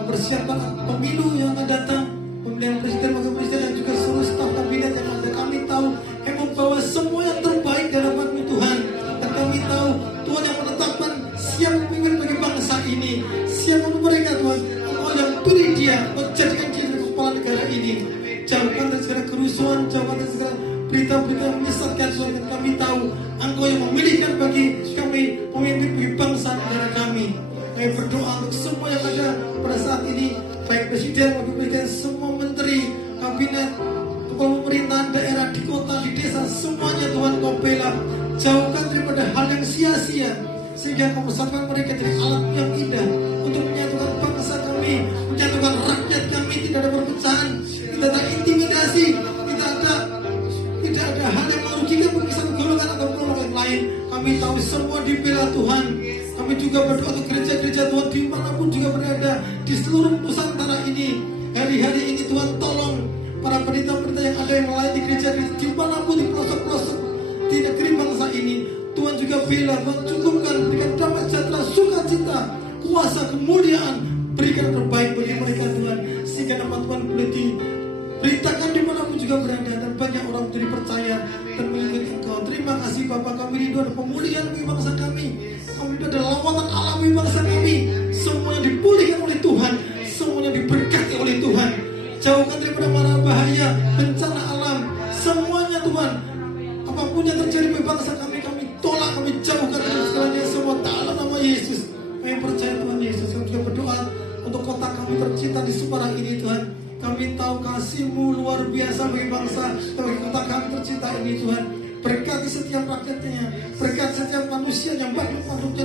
mempersiapkan pemilu yang akan datang, pemilihan presiden, wakil presiden, dan juga seluruh staf kabinet yang ada. Kami tahu kami membawa semua yang terbaik dalam hati Tuhan. Dan kami tahu Tuhan yang menetapkan siapa pemimpin bagi bangsa ini, siapa mereka Tuhan. Engkau yang pilih dia, menjadikan dia sebagai kepala negara ini. Jauhkan dari segala kerusuhan, jauhkan dari segala berita-berita yang menyesatkan Tuhan. pilihkan bagi kami, pemimpin bagi bangsa negara kami. Kami berdoa untuk semua yang ada pada saat ini, baik presiden, wakil presiden, semua menteri, kabinet, kepala pemerintahan daerah, di kota, di desa, semuanya Tuhan Kau bela. Jauhkan daripada hal yang sia-sia, sehingga Kau bersatukan mereka jadi alat yang indah untuk menyatukan bangsa kami, menyatukan rakyat kami. Tidak ada perpecahan, tidak ada intimidasi, tidak ada hal yang merugikan bagi satu golongan atau golongan yang lain. Kami tahu semua dibela Tuhan. Kami juga berdoa untuk gereja-gereja Tuhan dimanapun juga berada di seluruh Nusantara ini. Hari-hari ini Tuhan tolong para pendeta-pendeta yang ada yang melayani gereja dimanapun di pelosok-pelosok di negeri bangsa ini. Tuhan juga bela, Tuhan cukupkan, berikan damai sejahtera, sukacita, kuasa, kemuliaan, berikan terbaik bagi mereka Tuhan, sehingga nama Tuhan boleh diberitakan dimanapun juga berada dan banyak orang menjadi percaya dan mengikuti Engkau. Terima kasih Bapa, kami rindu ada pemulihan bagi bangsa kami. Kami rindu ada lawatan alami bangsa kami. Semuanya dipulihkan oleh Tuhan, semuanya diberkati oleh Tuhan. Jauhkan daripada mara bahaya, bencana alam, semuanya Tuhan. Apapun yang terjadi bagi bangsa kami, kami tolak, kami jauhkan dari segalanya semua dalam nama Yesus. Kami percaya Tuhan Yesus. Kami juga berdoa untuk kota kami tercinta di Semarang ini Tuhan. Kami tahu kasih-Mu luar biasa bagi bangsa, bagi kota kami tercinta ini Tuhan. Berkati setiap rakyatnya, berkati setiap manusia yang makhluk-makhluknya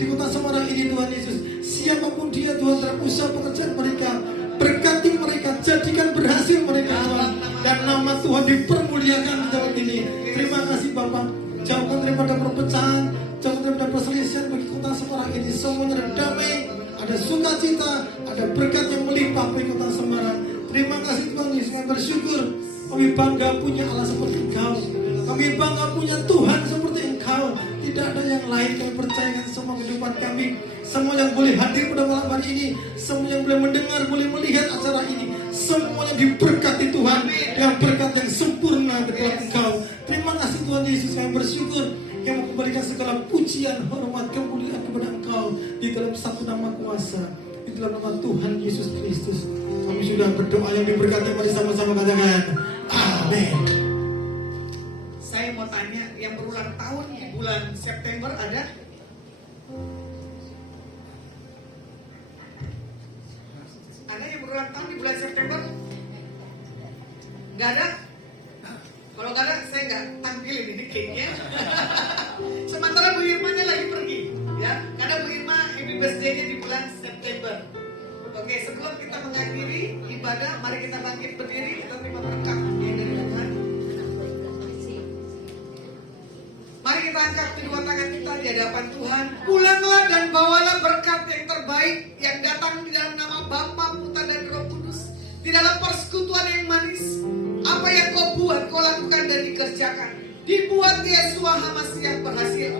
di kota Semarang ini Tuhan Yesus. Siapapun dia Tuhan dalam usaha pekerjaan mereka, berkati mereka, jadikan berhasil mereka Tuhan. Dan nama Tuhan dipermuliakan di tempat ini. Terima kasih Bapak. Jauhkan daripada perpecahan, jauhkan daripada perselisihan bagi kota Semarang ini. Semuanya ada damai, ada sukacita, ada berkat yang melimpah bagi kota Semarang. Terima kasih Tuhan Yesus. Kami bersyukur, kami bangga punya Allah seperti Engkau. Kami bangga punya Tuhan seperti Engkau. Tidak ada yang lain. Kami percayakan semua kehidupan kami. Semua yang boleh hadir pada malam hari ini, semua yang boleh mendengar, boleh melihat acara ini, semuanya diberkati Tuhan dengan berkat yang sempurna dari Engkau. Terima kasih Tuhan Yesus. Kami bersyukur yang mengembalikan segala pujian, hormat, kemuliaan kepada Engkau di dalam satu nama kuasa, di dalam nama Tuhan Yesus Kristus. Kami sudah berdoa yang diberkati, mari sama-sama katakan amin. Saya mau tanya, yang berulang tahun di bulan September ada? Ada yang berulang tahun di bulan September? Gak ada? Kalau gak ada, saya gak tampilin ini cake-nya. Sementara Bu Irmanya lagi pergi, ya. Karena Bu Irma happy birthday-nya di bulan September. Oke, sebelum kita mengakhiri ibadah, mari kita bangkit berdiri, kita terima berkat yang dari Tuhan. Mari kita angkat kedua tangan kita di hadapan Tuhan. Pulanglah dan bawalah berkat yang terbaik yang datang di dalam nama Bapa, Putra dan Roh Kudus, di dalam persekutuan yang manis. Apa yang kau buat, kau lakukan dan dikerjakan. Dibuat Yesua HaMasiah berhasil.